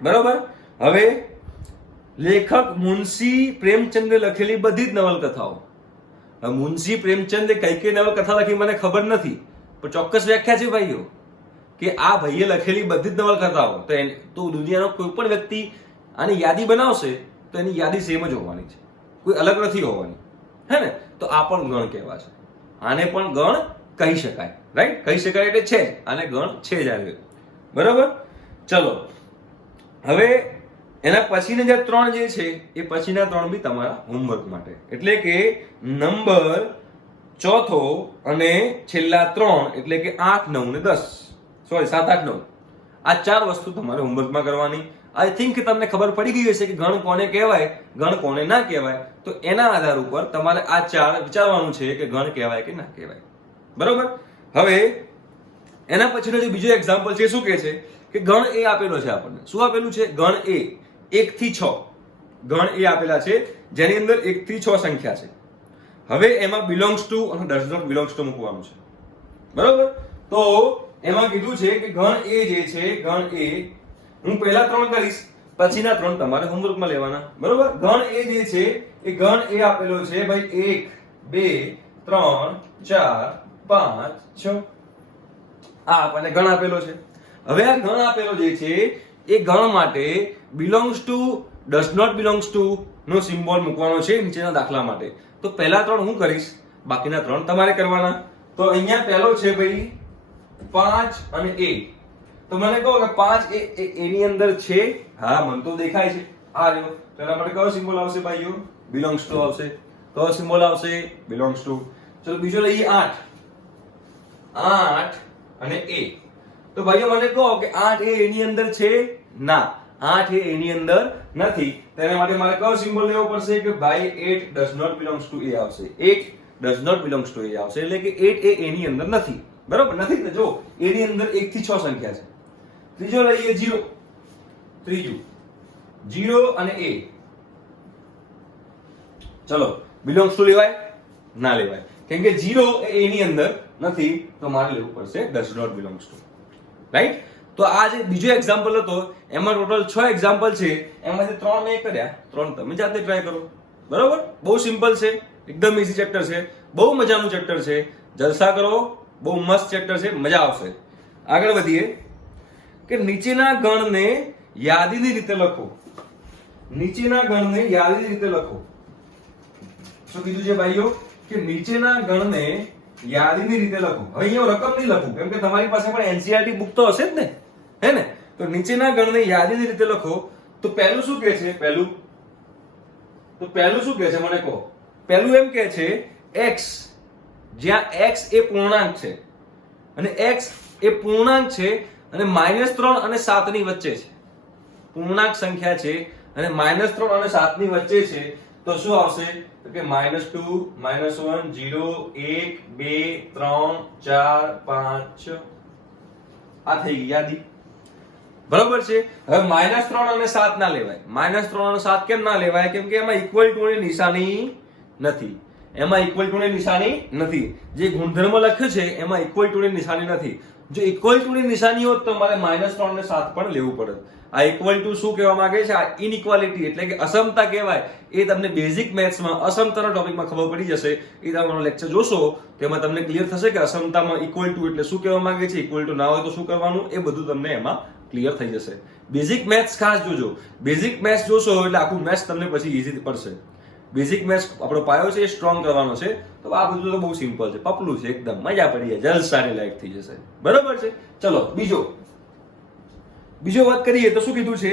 બરોબર. હવે લેખક મુનશી પ્રેમચંદે લખેલી બધી જ નવલકથાઓ, મુનશી પ્રેમચંદે કઈ નવલકથા લખી મને ખબર નથી, પણ ચોક્કસ વ્યાખ્યા છે ભાઈઓ કે આ ભાઈએ લખેલી બધી જ નવલકથાઓ તો દુનિયાનો કોઈ પણ વ્યક્તિ આની યાદી બનાવશે તો એની યાદી સેમ જ હોવાની છે, કોઈ અલગ નથી હોવાની. હે ને? તો આ પણ ગણ કહેવાશે. આને પણ ગણ કહી શકાય. રાઈટ? કહી શકાય એટલે છે, આને ગણ છે જ આવે. બરોબર. ચલો હવે એના પછીના જે 3 જે છે એ પછીના 3 બી તમારા હોમવર્ક માટે, એટલે કે નંબર ચોથો અને છેલ્લા 3 એટલે કે 8 9 ને 10, સોરી 7 8 9, આ 4 વસ્તુ તમારે હોમવર્કમાં કરવાની. આઈ થિંક તમને ખબર પડી ગઈ હશે કે ગણ કોને કહેવાય, ગણ કોને ના કહેવાય. તો એના આધાર ઉપર તમારે આ 4 વિચારવાનું છે કે ગણ કહેવાય કે ના કહેવાય. બરોબર. હવે એના પછીનો જે બીજો એક્ઝામ્પલ છે શું કહે છે કે ગણ એ આપેલો છે આપણને. શું આપેલું છે? ગણ એ 1 થી 6 ગણ એ આપેલા છે જેની અંદર 1 થી 6 સંખ્યા છે. હવે એમાં બિલોંગ્સ ટુ અને ડઝ નોટ બિલોંગ્સ ટુ મૂકવાનું છે. બરોબર. તો એમાં કીધું છે કે ગણ એ જે છે, ગણ એ હું પહેલા 3 કરીશ, પછીના 3 તમારે હોમવર્કમાં લેવાના. બરોબર. ગણ એ જે છે એ ગણ એ આપેલો છે ભાઈ 1 2 3 4 5 6. આ આપણને ગણ આપેલો છે. હવે આ ગણ આપેલો જે છે એ ગણ માટે belongs to does not belongs to નો સિમ્બોલ મૂકવાનો છે નીચેના દાખલા માટે. તો પહેલા 3 હું કરીશ, બાકીના 3 તમારે કરવાના. તો અહીંયા પહેલો છે ભાઈ 5 અને a. તો મને કહો કે 5 એ ની અંદર છે? હા, મને તો દેખાય છે. આ રહ્યો. તો એના માટે કયો સિમ્બોલ આવશે ભાઈઓ? બિલોંગ્સ ટુ આવશે. કયો સિમ્બોલ આવશે? Belongs to. ચલો બીજો લઈએ 8 અને a. તો ભાઈઓ મને કહો કે 8 એ એની અંદર છે? ના, 8 એ એની અંદર નથી. તેના માટે મારે કયો સિમ્બોલ લેવો પડશે કે ભાઈ 8 does not belongs to a આવશે. 8 does not belongs to a આવશે, એટલે કે 8 એ એની અંદર નથી. બરોબર. નથી ને? જો એની અંદર 1 થી 6 સંખ્યા છે. ત્રીજો લઈએ 0. ત્રીજું 0 અને a. ચલો બિલોંગ્સ ટુ લેવાય? ના લેવાય, કેમ કે 0 એ એની અંદર નથી. તો મારે લેવું પડશે does not belongs to. Right? તો આ જે બીજો એક્ઝામ્પલ હતો એમાં ટોટલ 6 એક્ઝામ્પલ છે, એમાંથી 3 મેં કર્યા, 3 તમે જાતે ટ્રાય કરો. બરોબર. બહુ સિમ્પલ છે, એકદમ ઈઝી ચેપ્ટર છે, બહુ મજાનું ચેપ્ટર છે. જલસા કરો, બહુ મસ્ત ચેપ્ટર છે, મજા આવશે. આગળ વધીએ કે નીચેના ગણને યાદીની રીતે લખો. નીચેના ગણને યાદીની રીતે લખો. શું કીધું છે ભાઈઓ? કે નીચેના ગણને યાદીની રીતે લખો. હવે અહીંયા રકમ નહીં લખું, કેમ કે તમારી પાસે પણ એનસીઈઆરટી બુક તો હશે જ ને, હે ને? તો નીચેના ગણને યાદીની રીતે લખો. તો પહેલું શું કહે છે? પહેલું શું કહે છે મને કહો? પહેલું એમ કહે છે x, જ્યાં x એ પૂર્ણાંક છે અને x એ પૂર્ણાંક છે અને -3 અને 7 ની વચ્ચે છે. પૂર્ણાંક સંખ્યા છે અને -3 અને 7 ની વચ્ચે છે. તો શું આવશે? તો કે -2 -1 0 1 2 3 4 5 6. આ થઈ ગઈ યાદી. બરોબર છે. હવે -3 અને 7 ના લેવાય. -3 અને 7 કેમ ના લેવાય? કેમ કે એમાં ઇક્વલ ટુ ની નિશાની નથી. એમાં ઇક્વલ ટુ ની નિશાની નથી. જે ગુણધર્મ લખ્યો છે એમાં ઇક્વલ ટુ ની નિશાની નથી. જો ઇક્વલ ટુ ની નિશાની હોત તો મારે -3 અને 7 પણ લેવું પડે. આ ઇક્વલ ટુ શું કહેવા માંગે છે? આ ઇનઇક્વાલિટી એટલે કે અસમતા કહેવાય. એ તમને બેઝિક મેથ્સમાં અસમતાના ટોપિકમાં ખબર પડી જશે. એ તમારો લેક્ચર જોશો તેમાં તમને ક્લિયર થશે કે અસમતામાં ઇક્વલ ટુ એટલે શું કહેવા માંગે છે, ઇક્વલ ટુ ના હોય તો શું કરવાનું, એ બધું તમને એમાં ક્લિયર થઈ જશે. બેઝિક મેથ્સ ખાસ જોજો. બેઝિક મેથ્સ જોશો એટલે આખું મેથ્સ તમને પછી ઈઝી પડશે. બેઝિક મેથ્સ આપણો પાયો છે એ સ્ટ્રોંગ કરવાનો છે. તો આ બધું તો બહુ સિમ્પલ છે, પપલું છે, એકદમ મજા પડી જાય, જલસાની લાયક થઈ જશે. બરોબર છે. ચલો બીજો વાત કરીએ તો શું કીધું છે?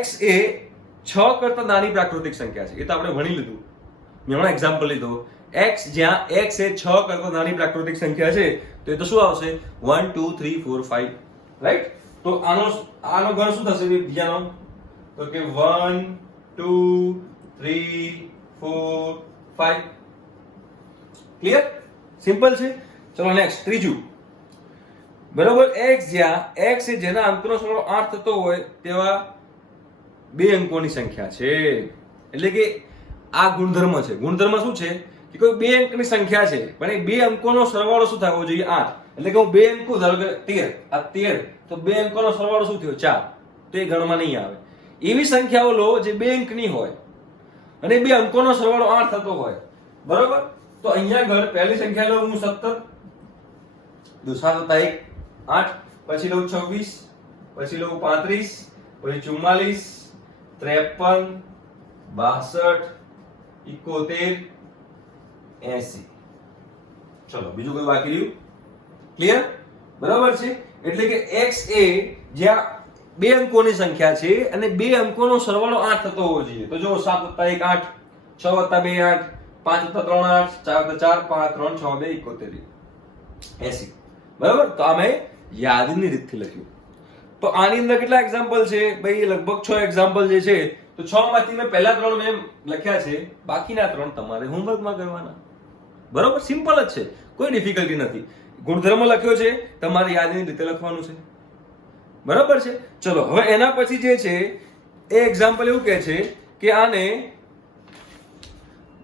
x એ 6 કરતા નાની પ્રાકૃતિક સંખ્યા છે. એ તો આપણે ભણી લીધું, મેં હમણાં એક્ઝામ્પલ લીધો. x જ્યાં x એ 6 કરતા નાની પ્રાકૃતિક સંખ્યા છે તો એ તો શું આવશે? 1 2 3 4 5. રાઈટ? તો આનો ગણ શું થશે બીજાનો? તો કે 1 2 3 4 5. ક્લિયર? સિમ્પલ છે. ચલો નેક્સ્ટ ત્રીજું. બરોબર, x જ્યાં x એ જેના અંકનો સરવાળો 8 થતો હોય તેવા બે અંકોની સંખ્યા છે. એટલે કે આ ગુણધર્મ છે. ગુણધર્મ શું છે કે કોઈ બે અંકની સંખ્યા છે પણ એ બે અંકોનો સરવાળો શું થવો જોઈએ? 8. એટલે કે હું બે અંકો ધારો કે 13, આ 13, તો બે અંકોનો સરવાળો શું થયો? 4. તો એ ગણમાં નહીં આવે. એવી સંખ્યાઓ લો જે બે અંકની હોય અને બે અંકોનો સરવાળો 8 થતો હોય. બરોબર, તો અહીંયા આગળ પહેલી સંખ્યા લઉં હું 17, દુસરા વત્તા 1 8, પછી લઉં 26, પછી લઉં 35, પછી 44, 53, 62, 71, 80. ચલો બીજું કોઈ બાકી રહ્યું? ક્લિયર? બરાબર છે. એટલે કે x એ જ્યાં બે અંકોની સંખ્યા છે અને બે અંકોનો સરવાળો 8 થતો હોવો જોઈએ. તો જો 7 + 1 8, 6 + 2 8, 5 + 3 8, 4 + 4 5, 3 6 2 71, 80. બરાબર, તો આ મેં યાદની રીતથી લખ્યું. તો આની અંદર કેટલા એક્ઝામ્પલ છે ભાઈ? લગભગ 6 એક્ઝામ્પલ જે છે. તો 6 માંથી મેં પહેલા 3 મેં લખ્યા છે, બાકીના 3 તમારે હોમવર્કમાં કરવાના. બરોબર, સિમ્પલ જ છે, કોઈ ડિફિકલ્ટી નથી. ગુણધર્મ લખ્યો છે, તમારે યાદની રીતે લખવાનું છે. બરાબર છે. ચલો હવે એના પછી જે છે એ એક્ઝામ્પલ એવું કહે છે કે આને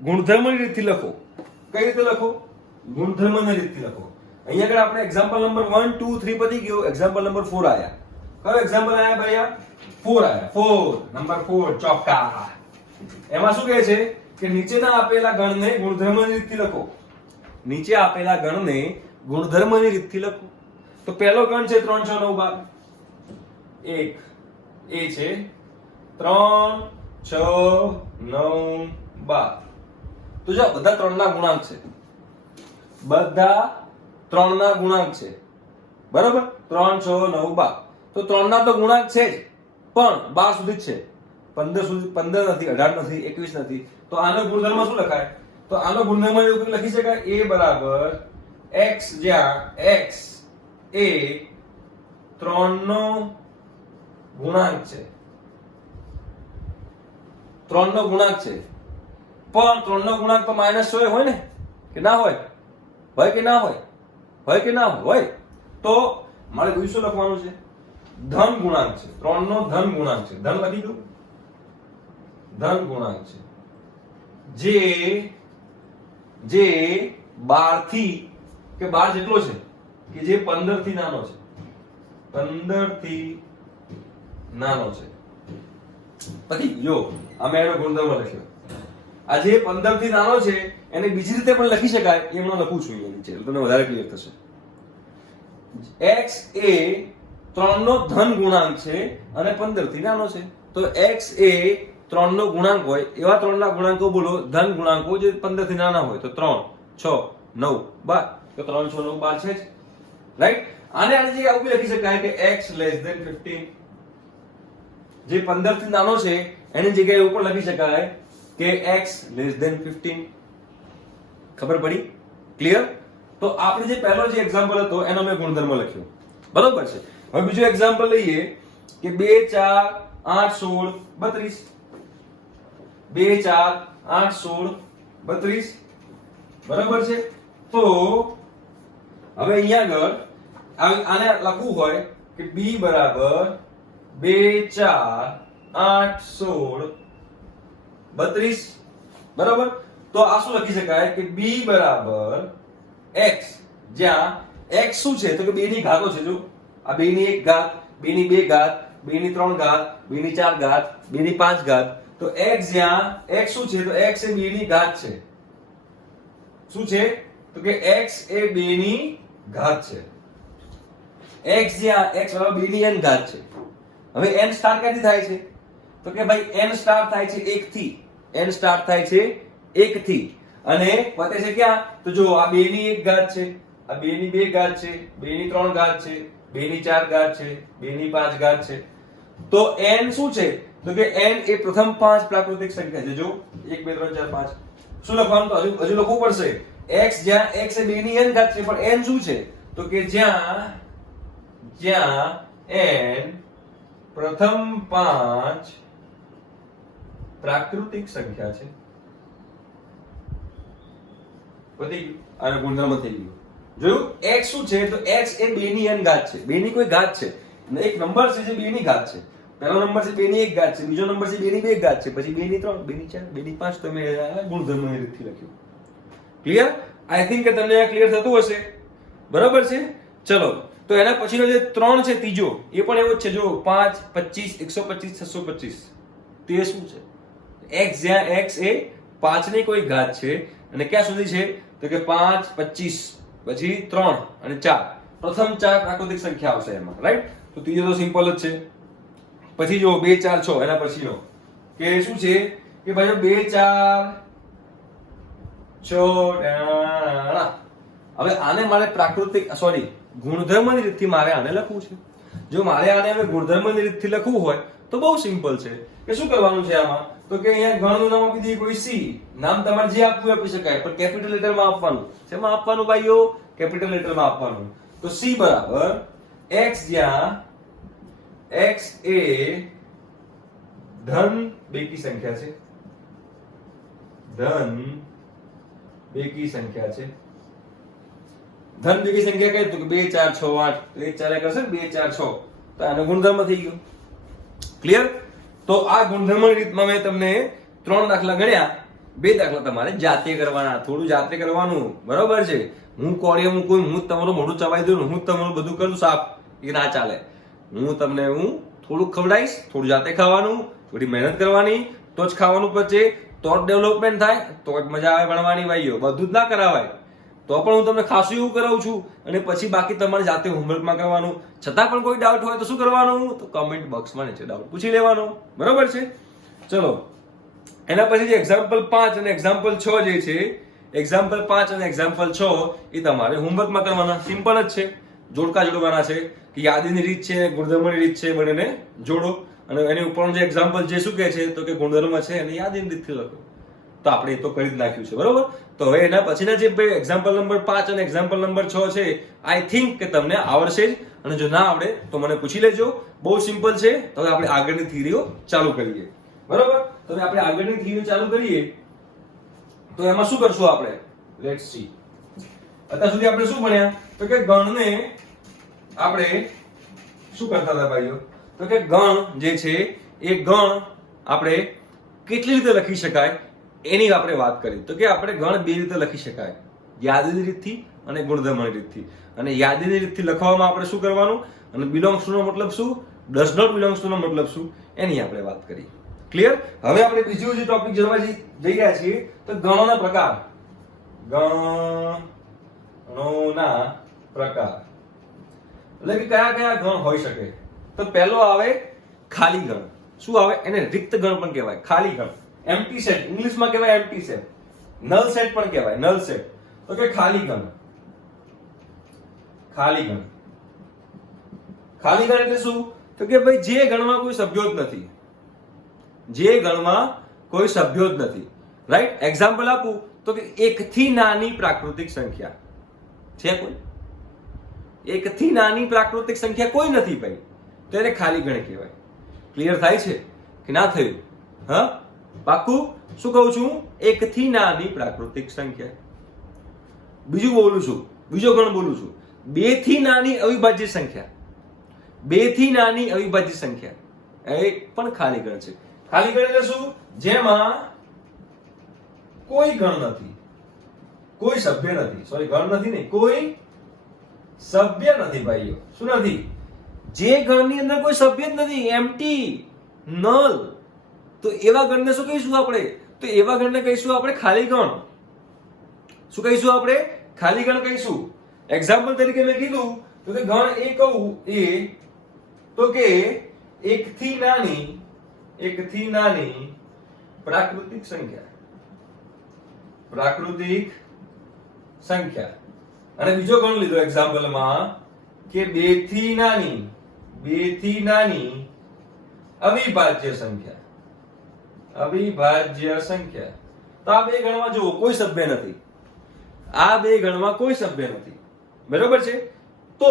ગુણધર્મની રીતથી લખો. કઈ રીતે લખો? ગુણધર્મની રીતથી લખો. અહીંયા આગળ આપણે એક્ઝામ્પલ નંબર 1 2 3 પતી ગયો. એક્ઝામ્પલ નંબર 4 આયા. કયો એક્ઝામ્પલ આયા ભાઈ? 4 આયા. 4 નંબર 4 ચોક્કા. એમાં શું કહે છે કે નીચેના આપેલા ગણને ગુણધર્મની રીતથી લખો. નીચે આપેલા ગણને ગુણધર્મની રીતથી લખો. તો પહેલો ગણ છે 3 6 9 12. 1 એ છે 3 6 9 12. તો જો બધા 3 ના ગુણાંક છે. બધા 3 ના ગુણાંક છે. બરાબર, 3 6 9 12. તો 3 ના તો ગુણાંક છે જ, પણ 12 સુધી જ છે. 15 સુધી 15 નથી, 18 નથી, 21 નથી. તો આનો ગુણધર્મ શું લખાય? તો આનો ગુણધર્મ એવું લખી શકાય a બરાબર x જ્યાં x એ 3 નો ગુણાંક છે. 3 નો ગુણાંક છે, પણ 3 નો ગુણાંક તો -6 હોય ને, કે ના હોય? હોય કે ના હોય? હોય કે ના હોય? તો મારે બીજું શું લખવાનું છે? ધન ગુણાંક છે. 3 નો ધન ગુણાંક છે. ધન લખી દઉં. ધન ગુણાંક છે જે 12 થી કે 12 જેટલો છે, કે જે 15 થી નાનો છે. 15 થી નાનો છે. પછી જો અમે એનો ગુણધર્મ લખ્યો. આ જે 15 થી નાનો છે એને બીજી રીતે પણ લખી શકાય, એ હું લખું છું અહીંયા નીચે, તમને વધારે ક્લિયર થશે. x એ 3 નો ધન ગુણાંક છે અને 15 થી નાનો છે. તો x એ 3 નો ગુણાંક હોય એવા 3 ના ગુણાંકો બોલો, ધન ગુણાંકો જે 15 થી નાના હોય. તો 3 6 9 12. તો 3 6 9 12 છે જ, રાઈટ? આને આની જગ્યાએ આવું લખી શકાય કે x less than 15. જે 15 થી નાનો છે એની જગ્યાએ એવું પણ લખી શકાય કે x less than 15. ખબર પડી? ક્લિયર? તો આપણે જે પહેલો જે એક્ઝામ્પલ હતો એનો મેં ગુણધર્મ લખ્યો. બરોબર છે. હવે બીજો એક્ઝામ્પલ લઈએ કે 2 4 8 16 32. 2 4 8 16 32. બરાબર છે. તો હવે અહીંયા આગળ આને લખવું હોય કે b બરાબર 2 4 8 16 32. બરાબર, તો આ શું લખી શકાય કે b બરાબર x જ્યાં x શું છે? તો કે 2 ની ઘાતો છે. જો આ 2 ની 1 ઘાત, 2 ની 2 ઘાત, 2 ની 3 ઘાત, 2 ની 4 ઘાત, 2 ની 5 ઘાત. તો x જ્યાં x શું છે? તો x એ 2 ની ઘાત છે. શું છે? તો કે x એ 2 ની ઘાત છે. x જ્યાં x બરાબર 2 ની n ઘાત છે. હવે n સ્ટાર ક્યાંથી થાય છે? તો કે ભાઈ n સ્ટાર થાય છે 1 થી. n સ્ટાર થાય છે 1 થી અને પતે છે ક્યાં? તો જો આ 2 ની 1 ઘાત છે, આ 2 ની 2 ઘાત છે, 2 ની 3 ઘાત છે, 2 ની 4 ઘાત છે, 2 ની 5 ઘાત છે. તો n શું છે? તો કે n એ પ્રથમ 5 પ્રાકૃતિક સંખ્યા છે. જો 1 2 3 4 5. શું લખવાનું? તો હજુ લખવું પડશે. x જ્યાં x એ 2 ની n ઘાત છે, પણ n શું છે? તો કે જ્યાં n પ્રથમ 5 પ્રાકૃતિક સંખ્યા છે. પતી ગયું, આનો ગુણધર્મ થઈ ગયો. જોયું? x શું છે? તો x એ 2 ની n ઘાત છે. 2 ની કોઈ ઘાત છે. એક નંબર છે જે 2 ની ઘાત છે. પહેલો નંબર છે 2 ની 1 ઘાત છે, બીજો નંબર છે 2 ની 2 ઘાત છે, પછી 2 ની 3, 2 ની 4, 2 ની 5. તમે ગુણધર્મની રીતથી લખ્યું. ક્લિયર? આઈ થિંક કે તમને આ ક્લિયર થતું હશે. બરાબર છે? ચલો, તો એના પછીનો જે 3 છે ત્રીજો, એ પણ એવો જ છે. જો 5, 25, 125, 625. તે શું છે? x, જ્યાં x એ 5 ની કોઈ ઘાત છે અને ક્યાં સુધી છે? તો કે 5, 25, પછી 3 અને 4. પ્રથમ 4 પ્રાકૃતિક સંખ્યા આવશે એમાં, રાઈટ? તો ત્રીજો તો સિમ્પલ જ છે. પછી જો 2, 4, 6 એના પછીનો કે શું છે કે ભાઈ 2, 4, 6. હવે આને મારે પ્રાકૃતિક ગુણધર્મની રીતથી મારે આને લખવું છે. જો મારે આને હવે ગુણધર્મની રીતથી લખવું હોય તો બહુ સિમ્પલ છે. કે શું કરવાનું છે આમાં? તો કે અહીંયા ગણનું નામ આપી દઈએ કોઈ c. નામ તમારે જે આપવું આપી શકાય, પણ કેપિટલ લેટરમાં આપવાનું. શેમાં આપવાનું ભાઈઓ? કેપિટલ લેટરમાં આપવાનું. તો c બરાબર x, જ્યાં x એ ધન બેકી સંખ્યા છે. ધન બેકી સંખ્યા છે. ધન બેકી સંખ્યા કઈ? તો કે 2, 4, 6, 8. 1 4 કરશે 2, 4, 6. તો આનો ગુણધર્મ થઈ ગયો. ક્લિયર? તો આ ગુણધર્મની રીતમાં મેં તમને 3 દાખલા ગણ્યા. 2 દાખલા તમારે જાતે કરવાના. થોડું જાતે કરવાનું. બરોબર છે? હું કોળીએ મૂકું, હું તમારું મોઢું ચબાઈ દઉં, હું તમારું બધું કરું સાફ, એ ના ચાલે. હું થોડુંક ખવડાવીશ, થોડું જાતે ખાવાનું, થોડી મહેનત કરવાની, તો જ ખાવાનું પચે, તો જ ડેવલપમેન્ટ થાય, તો જ મજા આવે ભણવાની. ભાઈઓ બધું જ ના કરાવાય. તો પણ હું તમને ખાસું એવું કરાવું છું અને પછી બાકી તમારે જાતે હોમવર્કમાં કરવાનું. છતાં પણ કોઈ ડાઉટ હોય તો શું કરવાનું? તો કમેન્ટ બોક્સમાં નીચે ડાઉટ પૂછી લેવાનો. બરોબર છે? ચલો, એના પછી જે એક્ઝામ્પલ 5 અને એક્ઝામ્પલ 6 જે છે, એક્ઝામ્પલ 5 અને એક્ઝામ્પલ 6 એ તમારે હોમવર્કમાં કરવાના. સિમ્પલ જ છે. જોડકા જોડવાના છે કે યાદીની રીત છે, ગુણધર્મની રીત છે, બંનેને જોડો. અને એની ઉપરનું જે એક્ઝામ્પલ જે શું કહે છે? તો કે ગુણધર્મ છે અને યાદીની રીતથી લખો. તો આપણે એ તો કરી જ નાખ્યું છે. બરોબર? તો હવે એના પછીના જે એક્ઝામ્પલ નંબર 5 અને એક્ઝામ્પલ નંબર 6 છે, આઈ થિંક કે તમને આવડશે જ. અને જો ના આવડે તો મને પૂછી લેજો. બહુ સિમ્પલ છે. તો હવે આપણે આગળની થિયરીઓ ચાલુ કરીએ. બરોબર? તો હવે આપણે આગળની થિયરી ચાલુ કરીએ તો એમાં શું કરશું આપણે? Let's see. અત્યાર સુધી આપણે શું ભણ્યા? તો કે ગણને આપણે શું કરતા હતા ભાઈઓ? તો કે ગણ જે છે એ ગણ આપણે કેટલી રીતે લખી શકાય એની આપણે વાત કરી. તો કે આપણે ગણ 2 રીતે લખી શકાય, યાદીની રીતથી અને ગુણધર્મની રીતથી. અને યાદીની રીતથી લખવામાં આપણે શું કરવાનું, અને બિલોંગ્સ ટુ નો મતલબ શું, ડઝ નોટ બિલોંગ્સ ટુ નો મતલબ શું, એની આપણે વાત કરી. ક્લિયર? હવે આપણે બીજું જે ટોપિક જોવા જઈ રહ્યા છીએ તો ગણોના પ્રકાર. ગણોના પ્રકાર એટલે કે કયા કયા ગણ હોઈ શકે? તો પહેલો આવે ખાલી ગણ. શું આવે? એને રિક્ત ગણ પણ કહેવાય. ખાલી ગણ, એમ્પ્ટી સેટ ઇંગ્લિશમાં કહેવાય. એમ્પ્ટી સેટ, નલ સેટ પણ કહેવાય. Null set. તો કે ખાલી ગણ. ખાલી ગણ. ખાલી ગણ એટલે શું? તો કે ભાઈ જે ગણમાં કોઈ સભ્યો જ નથી. જે ગણમાં કોઈ સભ્યો જ નથી. રાઈટ? એક્ઝામ્પલ આપું તો કે 1 થી નાની પ્રાકૃતિક સંખ્યા છે કોઈ? 1 થી નાની પ્રાકૃતિક સંખ્યા કોઈ નથી ભાઈ, તો એને ખાલી ગણ કહેવાય. ક્લિયર થાય છે કે ના થયું? હા, પાક્કું? શું કહું છું? 1 થી નાની પ્રાકૃતિક સંખ્યા. બીજું બોલું છું, બીજો ગણ બોલું છું. 2 થી નાની અવિભાજ્ય સંખ્યા. 2 થી નાની અવિભાજ્ય સંખ્યા એ પણ ખાલી ગણ છે. ખાલી ગણ એટલે શું? જેમાં કોઈ ગણ નથી, કોઈ સભ્ય નથી. સોરી, ગણ નથી ને, કોઈ સભ્ય નથી ભાઈઓ. શું નથી? જે ગણની અંદર કોઈ સભ્ય જ નથી, એમ્પ્ટી, નલ. તો એવા ગણને શું કહીશું આપણે? તો એવા ગણને કહીશું આપણે ખાલી ગણ. શું કહીશું આપણે? ખાલી ગણ કહીશું. એક્ઝામ્પલ તરીકે મેં કીધું તો કે ગણ એ કહું એ તો કે 1 થી નાની પ્રાકૃતિક સંખ્યા. પ્રાકૃતિક સંખ્યા. અને બીજો ગણ લીધો એક્ઝામ્પલમાં કે 2 થી નાની અવિભાજ્ય સંખ્યા. અવિભાજ્ય સંખ્યા. તો આ બે ગણમાં જુઓ કોઈ સભ્ય નથી. આ બે ગણમાં કોઈ સભ્ય નથી. બરોબર છે? તો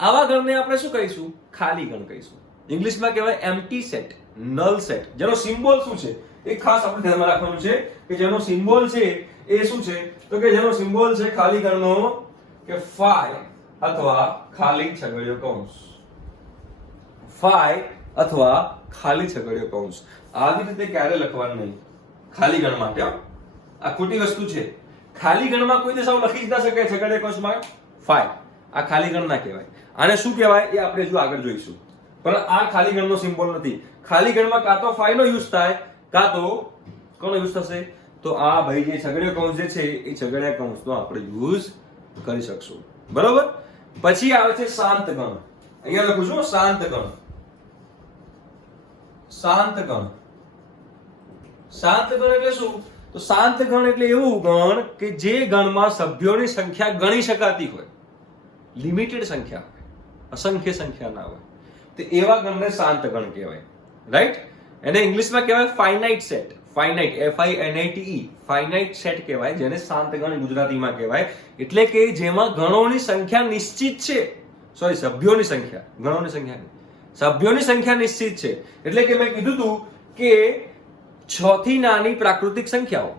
આવા ગણને આપણે શું કહીશું? ખાલી ગણ કહીશું. ઇંગ્લિશમાં કહેવાય એમ્પ્ટી સેટ, નલ સેટ. જેનો સિમ્બોલ શું છે? એક ખાસ આપણે ધ્યાનમાં રાખવાનું છે કે જેનો સિમ્બોલ છે એ શું છે, તો કે જેનો સિમ્બોલ છે ખાલી ગણનો કે ફાઈ અથવા ખાલી છગડીયો કૌંસ. ફાઈ અથવા ખાલી છગડીયો કૌંસ આવી રીતે ક્યારે લખવાનું નહીં ખાલી ગણ માટે. આ ખોટી વસ્તુ છે. ખાલી ગણમાં કોઈ દિવસ લખી જ ના શકાય છગડીયા કૌંસમાં ફાઈ. આ ખાલી ગણ ના કહેવાય. આને શું કહેવાય એ આપણે જો આગળ જોઈશું. પણ આ ખાલી ગણનો સિમ્બોલ નથી. ખાલી ગણમાં કાં તો ફાઈ નો યુઝ થાય કાં તો કોનો યુઝ થશે, તો આ ભાઈ જે છગડીયો કૌંસ જે છે એ છગડીયા કૌંસનો આપણે યુઝ કરી શકશું. બરોબર. પછી આવે છે શાંત ગણ. અહીંયા લખું છું શાંત ગણ. શાંત ગણ. શાંત ગણ એટલે શું, તો શાંત ગણ એટલે એવું ગણ કે જે ગણમાં સભ્યોની સંખ્યા ગણી શકાતી હોય, લિમિટેડ સંખ્યા હોય, અસંખ્ય સંખ્યા ના હોય, તો એવા ગણને શાંત ગણ કહેવાય. રાઈટ. એને ઇંગ્લિશમાં કહેવાય finite set. Finite FINITE finite set કહેવાય, જેને શાંત ગણ ગુજરાતીમાં કહેવાય. એટલે કે જેમાં ગણોની સંખ્યા નિશ્ચિત છે. સોરી, સભ્યોની સંખ્યા, ગણોની સંખ્યા નહીં, સભ્યોની સંખ્યા નિશ્ચિત છે. એટલે કે મેં કીધું હતું કે 6 થી નાની પ્રાકૃતિક સંખ્યાઓ,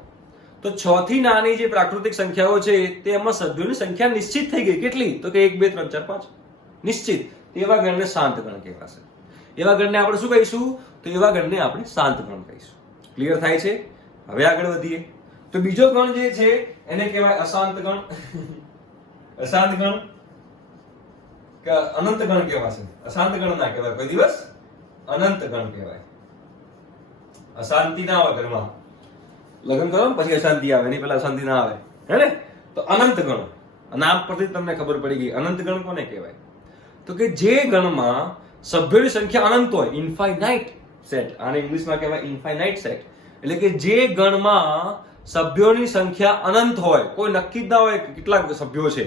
તો 6 થી નાની જે પ્રાકૃતિક સંખ્યાઓ છે તેમાં સભ્યોની સંખ્યા નિશ્ચિત થઈ ગઈ. કેટલી, તો કે 1 2 3 4 5 નિશ્ચિત. એવા ગણને શાંત ગણ કહેવાશે. એવા ગણને આપણે શું કહીશું, તો એવા ગણને આપણે શાંત ગણ કહીશું. ક્લિયર થાય છે. હવે આગળ વધીએ તો બીજો ગણ જે છે એને કહેવાય અશાંત ગણ. અશાંત ગણ કે અનંત ગણ કહેવાશે. અશાંત ગણ ના કહેવાય કોઈ દિવસ, અનંત ગણ કહેવાય. અશાંતિ ના આવે ઘરમાં, લગ્ન કરો પછી અશાંતિ આવે, એની પહેલા અશાંતિ ના આવે, હે ને. તો અનંત ગણ, નામ પરથી તમને ખબર પડી ગઈ. અનંત ગણ કોને કહેવાય, તો કે જે ગણમાં સભ્યોની સંખ્યા અનંત હોય, ઇન્ફાઇનાઇટ સેટ. આને ઇંગ્લિશમાં કહેવાય ઇન્ફાઇનાઇટ સેટ. એટલે કે જે ગણમાં સભ્યોની સંખ્યા અનંત હોય, કોઈ નક્કી જ ના હોય કે કેટલા સભ્યો છે,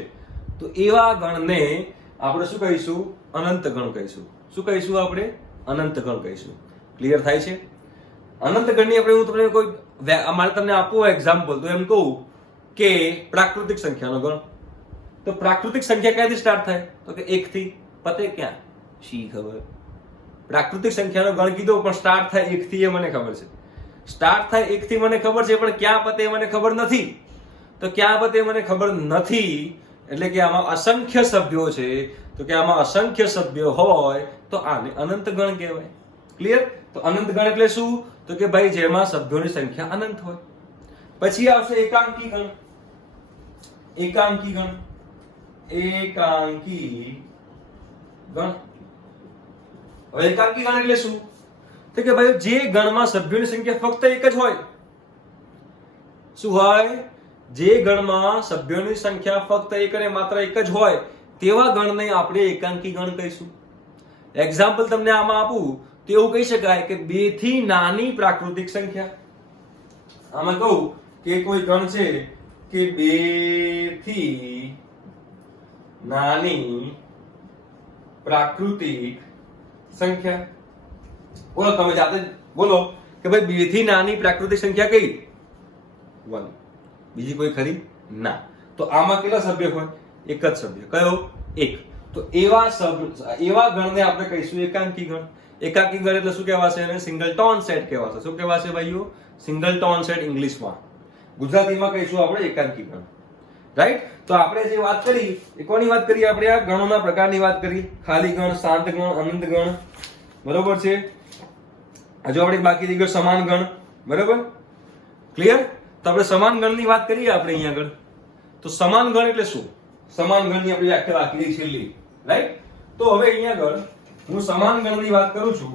તો એવા ગણને આપણે શું કહીશું, અનંત ગણ કહીશું. શું કહીશું આપણે, અનંત ગણ કહીશું. ક્લિયર થાય છે. અનંત ગણની આપણે હું તમને કોઈ અમારે તમને આપવું એક્ઝામ્પલ, તો એમ કહું કે પ્રાકૃતિક સંખ્યાનો ગણ. તો પ્રાકૃતિક સંખ્યા ક્યાંથી સ્ટાર્ટ થાય, તો કે 1 થી પતે ક્યાં, શી ખબર. પ્રાકૃતિક સંખ્યાનો ગણ કીધો પણ સ્ટાર્ટ થાય 1 થી એ મને ખબર છે. સ્ટાર્ટ થાય 1 થી મને ખબર છે, પણ ક્યાં પતે મને ખબર નથી. તો ક્યાં પતે મને ખબર નથી એટલે કે આમાં અસંખ્ય સભ્યો છે. તો કે આમાં અસંખ્ય સભ્યો હોય તો આને અનંત ગણ કહેવાય. ક્લિયર. તો અનંત ગણ એટલે શું, તો કે ભાઈ જેમાં સભ્યોની સંખ્યા અનંત હોય. પછી આવશે એકાંકી ગણ. એકાંકી ગણ. એકાંકી ગણ. હવે એકાંકી ગણ એટલે શું, તો કે ભાઈ જે ગણમાં સભ્યોની સંખ્યા ફક્ત એક જ હોય. શું હોય, જે ગણમાં સભ્યોની સંખ્યા ફક્ત એક અને માત્ર એક જ હોય તેવા ગણને આપણે એકાંકી ગણ કહીશું. એક્ઝામ્પલ તમને આમાં આપું તો એવું કહી શકાય કે 2 થી નાની પ્રાકૃતિક સંખ્યા. આમાં કહું કે કોઈ ગણ છે કે 2 થી નાની પ્રાકૃતિક સંખ્યા. બોલો તમે જાતે બોલો કે ભાઈ 2 થી નાની પ્રાકૃતિક સંખ્યા કઈ, 1. બીજી કોઈ ખરી ના. તો આમાં કેટલા સભ્ય હોય, એક જ સભ્ય. કયો, 1. તો એવા ગણને આપણે કહીશું એકાંકી ગણ. એકાંકી ગણ એટલે શું કહેવાશે, એને સિંગલ ટોન સેટ કહેવાશે. શું કહેવાશે ભાઈઓ, સિંગલ ટોન સેટ ઇંગ્લિશમાં. ગુજરાતીમાં કહીશું આપણે એકાંકી ગણ. રાઈટ. તો આપણે જે વાત કરી એ કોની વાત કરી, આપણે આ ગણોના પ્રકારની વાત કરી. ખાલી ગણ, શાંત ગણ, અનંત ગણ. બરોબર છે. હજુ આપણે બાકી રહી ગયો સમાન ગણ. બરોબર. ક્લિયર. તો આપણે સમાન ગણની વાત કરીએ આપણે અહીંયા આગળ. તો સમાન ગણ એટલે શું, સમાન ગણની આપણી વ્યાખ્યા બાકી રહી છેલ્લી. રાઈટ. તો હવે અહીંયા આગળ હું સમાન ગણની વાત કરું છું.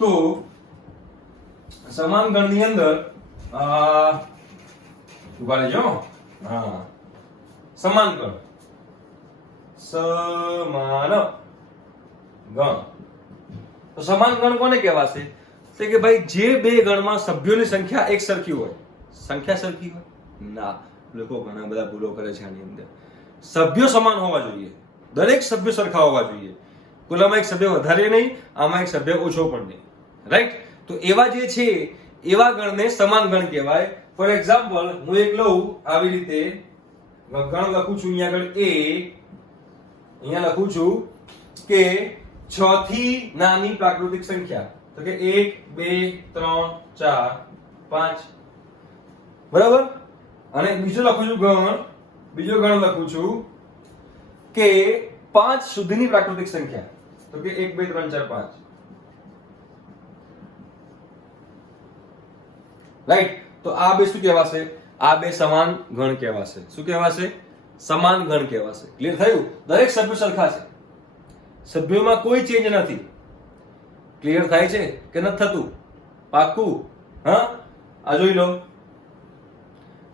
તો સમાન ગણની અંદર ઉભા રહેજો. હા, સમાન ગણ. સમાન ગણ. તો સમાન ગણ કોને કહેવાશે, તો કે ભાઈ જે બે ગણમાં સભ્યોની સંખ્યા એક સરખી હોય. સંખ્યા સરખી હોય ના, લોકો ઘણા બધા ભૂલો કરે છે આની અંદર. સભ્યો સમાન હોવા જોઈએ, દરેક સભ્ય સરખા હોવા જોઈએ. કુલામાં એક સભ્ય વધારે નહીં, આમાં એક સભ્ય ઓછો પણ નહીં. રાઈટ. તો એવા જે છે એવા ગણને સમાન ગણ કહેવાય. ફોર એક્ઝામ્પલ હું એક લઉં આવી રીતે ગણ લખું છું. અહીંયા આગળ અહીંયા લખું છું કે 6 થી નાની પ્રાકૃતિક સંખ્યા, તો કે 1 2 3 4 5 બરાબર. અને બીજો લખું છું ગણ, બીજો ગણ લખું છું કે 5 સુધીની પ્રાકૃતિક સંખ્યા, તો કે 1 2 3 4 5, રાઈટ. તો આ બે શું કહેવાશે? આ બે સમાન ગણ કહેવાશે. શું કહેવાશે? સમાન ગણ કહેવાશે. ક્લિયર થયું? દરેક સભ્યો સરખા છે, સભ્યોમાં કોઈ ચેન્જ નથી. ક્લિયર થાય છે કે નથી થતું? પાક્કું? હા, આ જોઈ લો.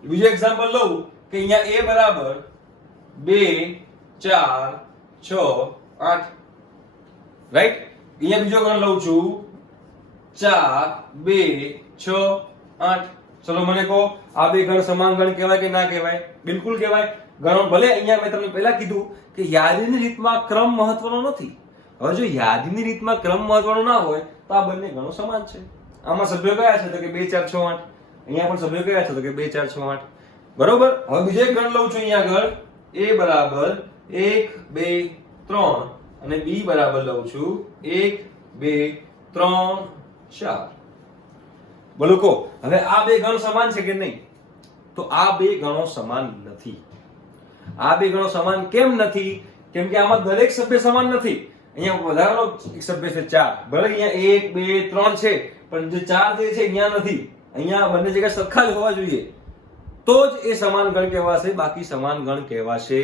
બીજો એક્ઝામ્પલ લઉં કે અહીંયા a બરાબર 2 4 6 8, રાઈટ. અહીંયા બીજો ગણ લઉં છું 4 2 6 8. ચલો મને કહો, આ બે ગણ સમાન ગણ કહેવાય કે ના કહેવાય? બિલકુલ કહેવાય. ગણો ભલે અહીંયા મેં તમને પહેલા કીધું કે યાદીની રીતમાં ક્રમ મહત્વનો નથી. હવે જો યાદીની રીતમાં ક્રમ મહત્વનો ના હોય તો આ બંને ગણો સમાન છે. આમાં સભ્યો કયા છે? તો કે 2 4 6 8. અહીંયા પણ સભ્યો કયા છે? તો કે 2 4 6 8. બરોબર. હવે બીજો એક ગણ લઉં છું અહીંયા આગળ, a બરાબર 1 2 3 અને b બરાબર લઉં છું 1 2 3 4. બોલો કહો, હવે આ બે ગણ સમાન છે કે નહીં? તો આ બે ગણો સમાન નથી. આ બે ગણો સમાન કેમ નથી? કેમ કે આમાં દરેક સભ્ય સમાન નથી. અહીંયા વધારાનો એક સભ્ય છે 4, ભલે અહીંયા 1 2 3 છે, પણ જે 4 જે છે અહીંયા નથી. અહીંયા બંને જગ્યા સરખા જ હોવા જોઈએ, તો જ એ સમાન ગણ કહેવાશે, બાકી સમાન ગણ કહેવાશે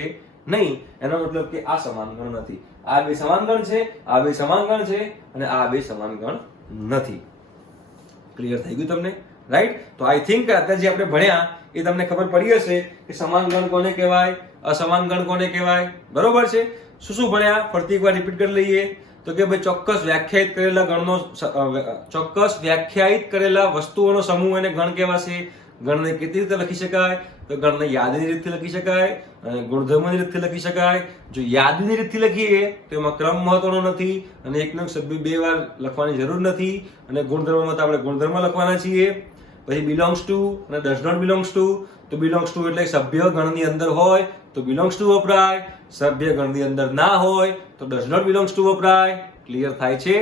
નહીં. એનો મતલબ કે આ સમાન ગણ નથી. આ બે સમાન ગણ છે, આ બે સમાન ગણ છે, અને આ બે સમાન ગણ નથી. ક્લિયર થઈ ગયું તમને? રાઈટ. તો આઈ થિંક અત્યારે જે આપણે ભણ્યા એ તમને ખબર પડી હશે કે સમાન ગણ કોને કહેવાય, અસમાન ગણ કોને કહેવાય. બરોબર છે? શું શું ભણ્યા? ફરીથી એકવાર રિપીટ કરી લઈએ. તો કે ભાઈ ચોક્કસ વ્યાખ્યાયિત કરેલા ગણનો, ચોક્કસ વ્યાખ્યાયિત કરેલા વસ્તુઓનો સમૂહ એને ગણ કહેવાશે. ગણને કેટલી રીતે લખી શકાય? તો ગણને યાદીની રીતથી લખી શકાય અને ગુણધર્મની રીતથી લખી શકાય. જો યાદીની રીતથી લખીએ તો એમાં ક્રમ મહત્વનો નથી અને એકનો એક સભ્ય 2 વાર લખવાની જરૂર નથી. અને ગુણધર્મમાં તો આપણે ગુણધર્મ લખવાના છીએ. પછી બિલોંગ્સ ટુ અને ડઝ નોટ બિલોંગ્સ ટુ. તો બિલોંગ્સ ટુ એટલે સભ્ય ગણની અંદર હોય તો બિલોંગ્સ ટુ વપરાય, સભ્ય ગણની અંદર ના હોય તો ડઝ નોટ બિલોંગ્સ ટુ વપરાય. ક્લિયર થાય છે?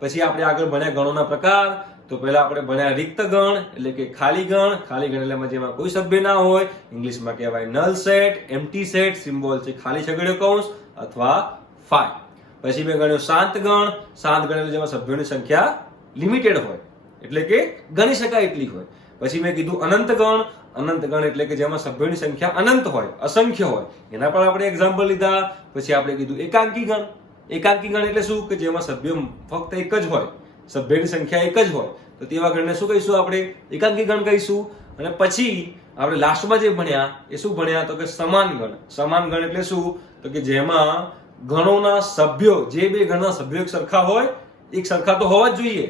પછી આપણે આગળ ભણ્યા ગણોના પ્રકાર. તો પહેલા આપણે ભણ્યા રિક્ત ગણ એટલે કે ખાલી ગણ. ખાલી ગણ એટલે જેમાં કોઈ સભ્ય ના હોય, ઇંગ્લિશમાં કહેવાય null set, empty set. Symbol છે ખાલી છગડીયો કૌંસ અથવા ફાઈ. પછી મેં ગણ્યો શાંત ગણ. શાંત ગણ એટલે જેમાં સભ્યોની સંખ્યા લિમિટેડ હોય, એટલે કે ગણી શકાય એટલી હોય. પછી મેં કીધું અનંત ગણ. અનંત ગણ એટલે કે જેમાં સભ્યોની સંખ્યા અનંત હોય, અસંખ્ય હોય. એના પણ આપણે એક્ઝામ્પલ લીધા. પછી આપણે કીધું એકાંકી ગણ. એકાંકી ગણ એટલે શું? કે જેમાં સભ્યો ફક્ત એક જ હોય, સભ્યની સંખ્યા એક જ હોય, તો તેવા ગણને શું કહીશું? આપણે એકાંકી ગણ કહીશું. અને પછી આપણે લાસ્ટમાં જે ભણ્યા એ શું ભણ્યા? તો કે સમાન ગણ. સમાન ગણ એટલે શું? તો કે જેમાં ગણોના સભ્યો, જે બે ગણના સભ્યો એક સરખા હોય, એક સરખા તો હોવા જ જોઈએ,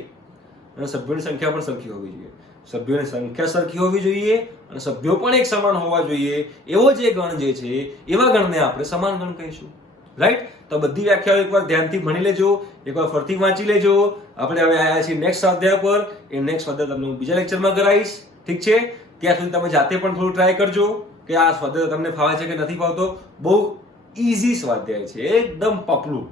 અને સભ્યોની સંખ્યા પણ સરખી હોવી જોઈએ. સભ્યોની સંખ્યા સરખી હોવી જોઈએ અને સભ્યો પણ એક સમાન હોવા જોઈએ. એવો જે ગણ જે છે એવા ગણને આપણે સમાન ગણ કહીશું. રાઈટ. તો બધી વ્યાખ્યાઓ એકવાર ધ્યાનથી ભણી લેજો, એકવાર ફરીથી વાંચી લેજો. આપણે હવે આવ્યા છીએ નેક્સ્ટ સ્વાધ્યાય પર. એ નેક્સ્ટ સ્વાધ્યાય તમને હું બીજા લેક્ચરમાં કરાવીશ. ઠીક છે? ત્યાં સુધી તમે જાતે પણ થોડું ટ્રાય કરજો કે આ સ્વાધ્યાય તમને ફાવે છે કે નથી ફાવતો. બહુ ઈઝી સ્વાધ્યાય છે, એકદમ પપલું,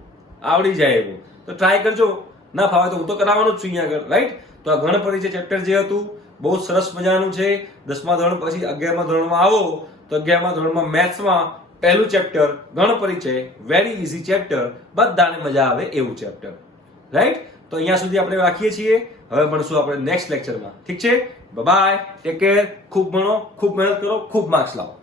આવડી જાય એવું. તો ટ્રાય કરજો. ના ફાવે તો હું તો કરાવવાનો જ છું અહીંયા આગળ. રાઈટ. તો આ ગણ પરિચય ચેપ્ટર જે હતું બહુ સરસ મજાનું છે. 10મા ધોરણ પછી 11મા ધોરણમાં આવો તો 11મા ધોરણમાં મેથ્સમાં પહેલું ચેપ્ટર ગણ પરિચય, વેરી ઈઝી ચેપ્ટર, બધાને મજા આવે એવું ચેપ્ટર. રાઈટ. તો અહીંયા સુધી આપણે રાખીએ છીએ. હવે મળશું આપણે નેક્સ્ટ લેક્ચરમાં. ઠીક છે? Bye bye, take care. ખૂબ ભણો, ખૂબ મહેનત કરો, ખૂબ માર્ક્સ લાવો.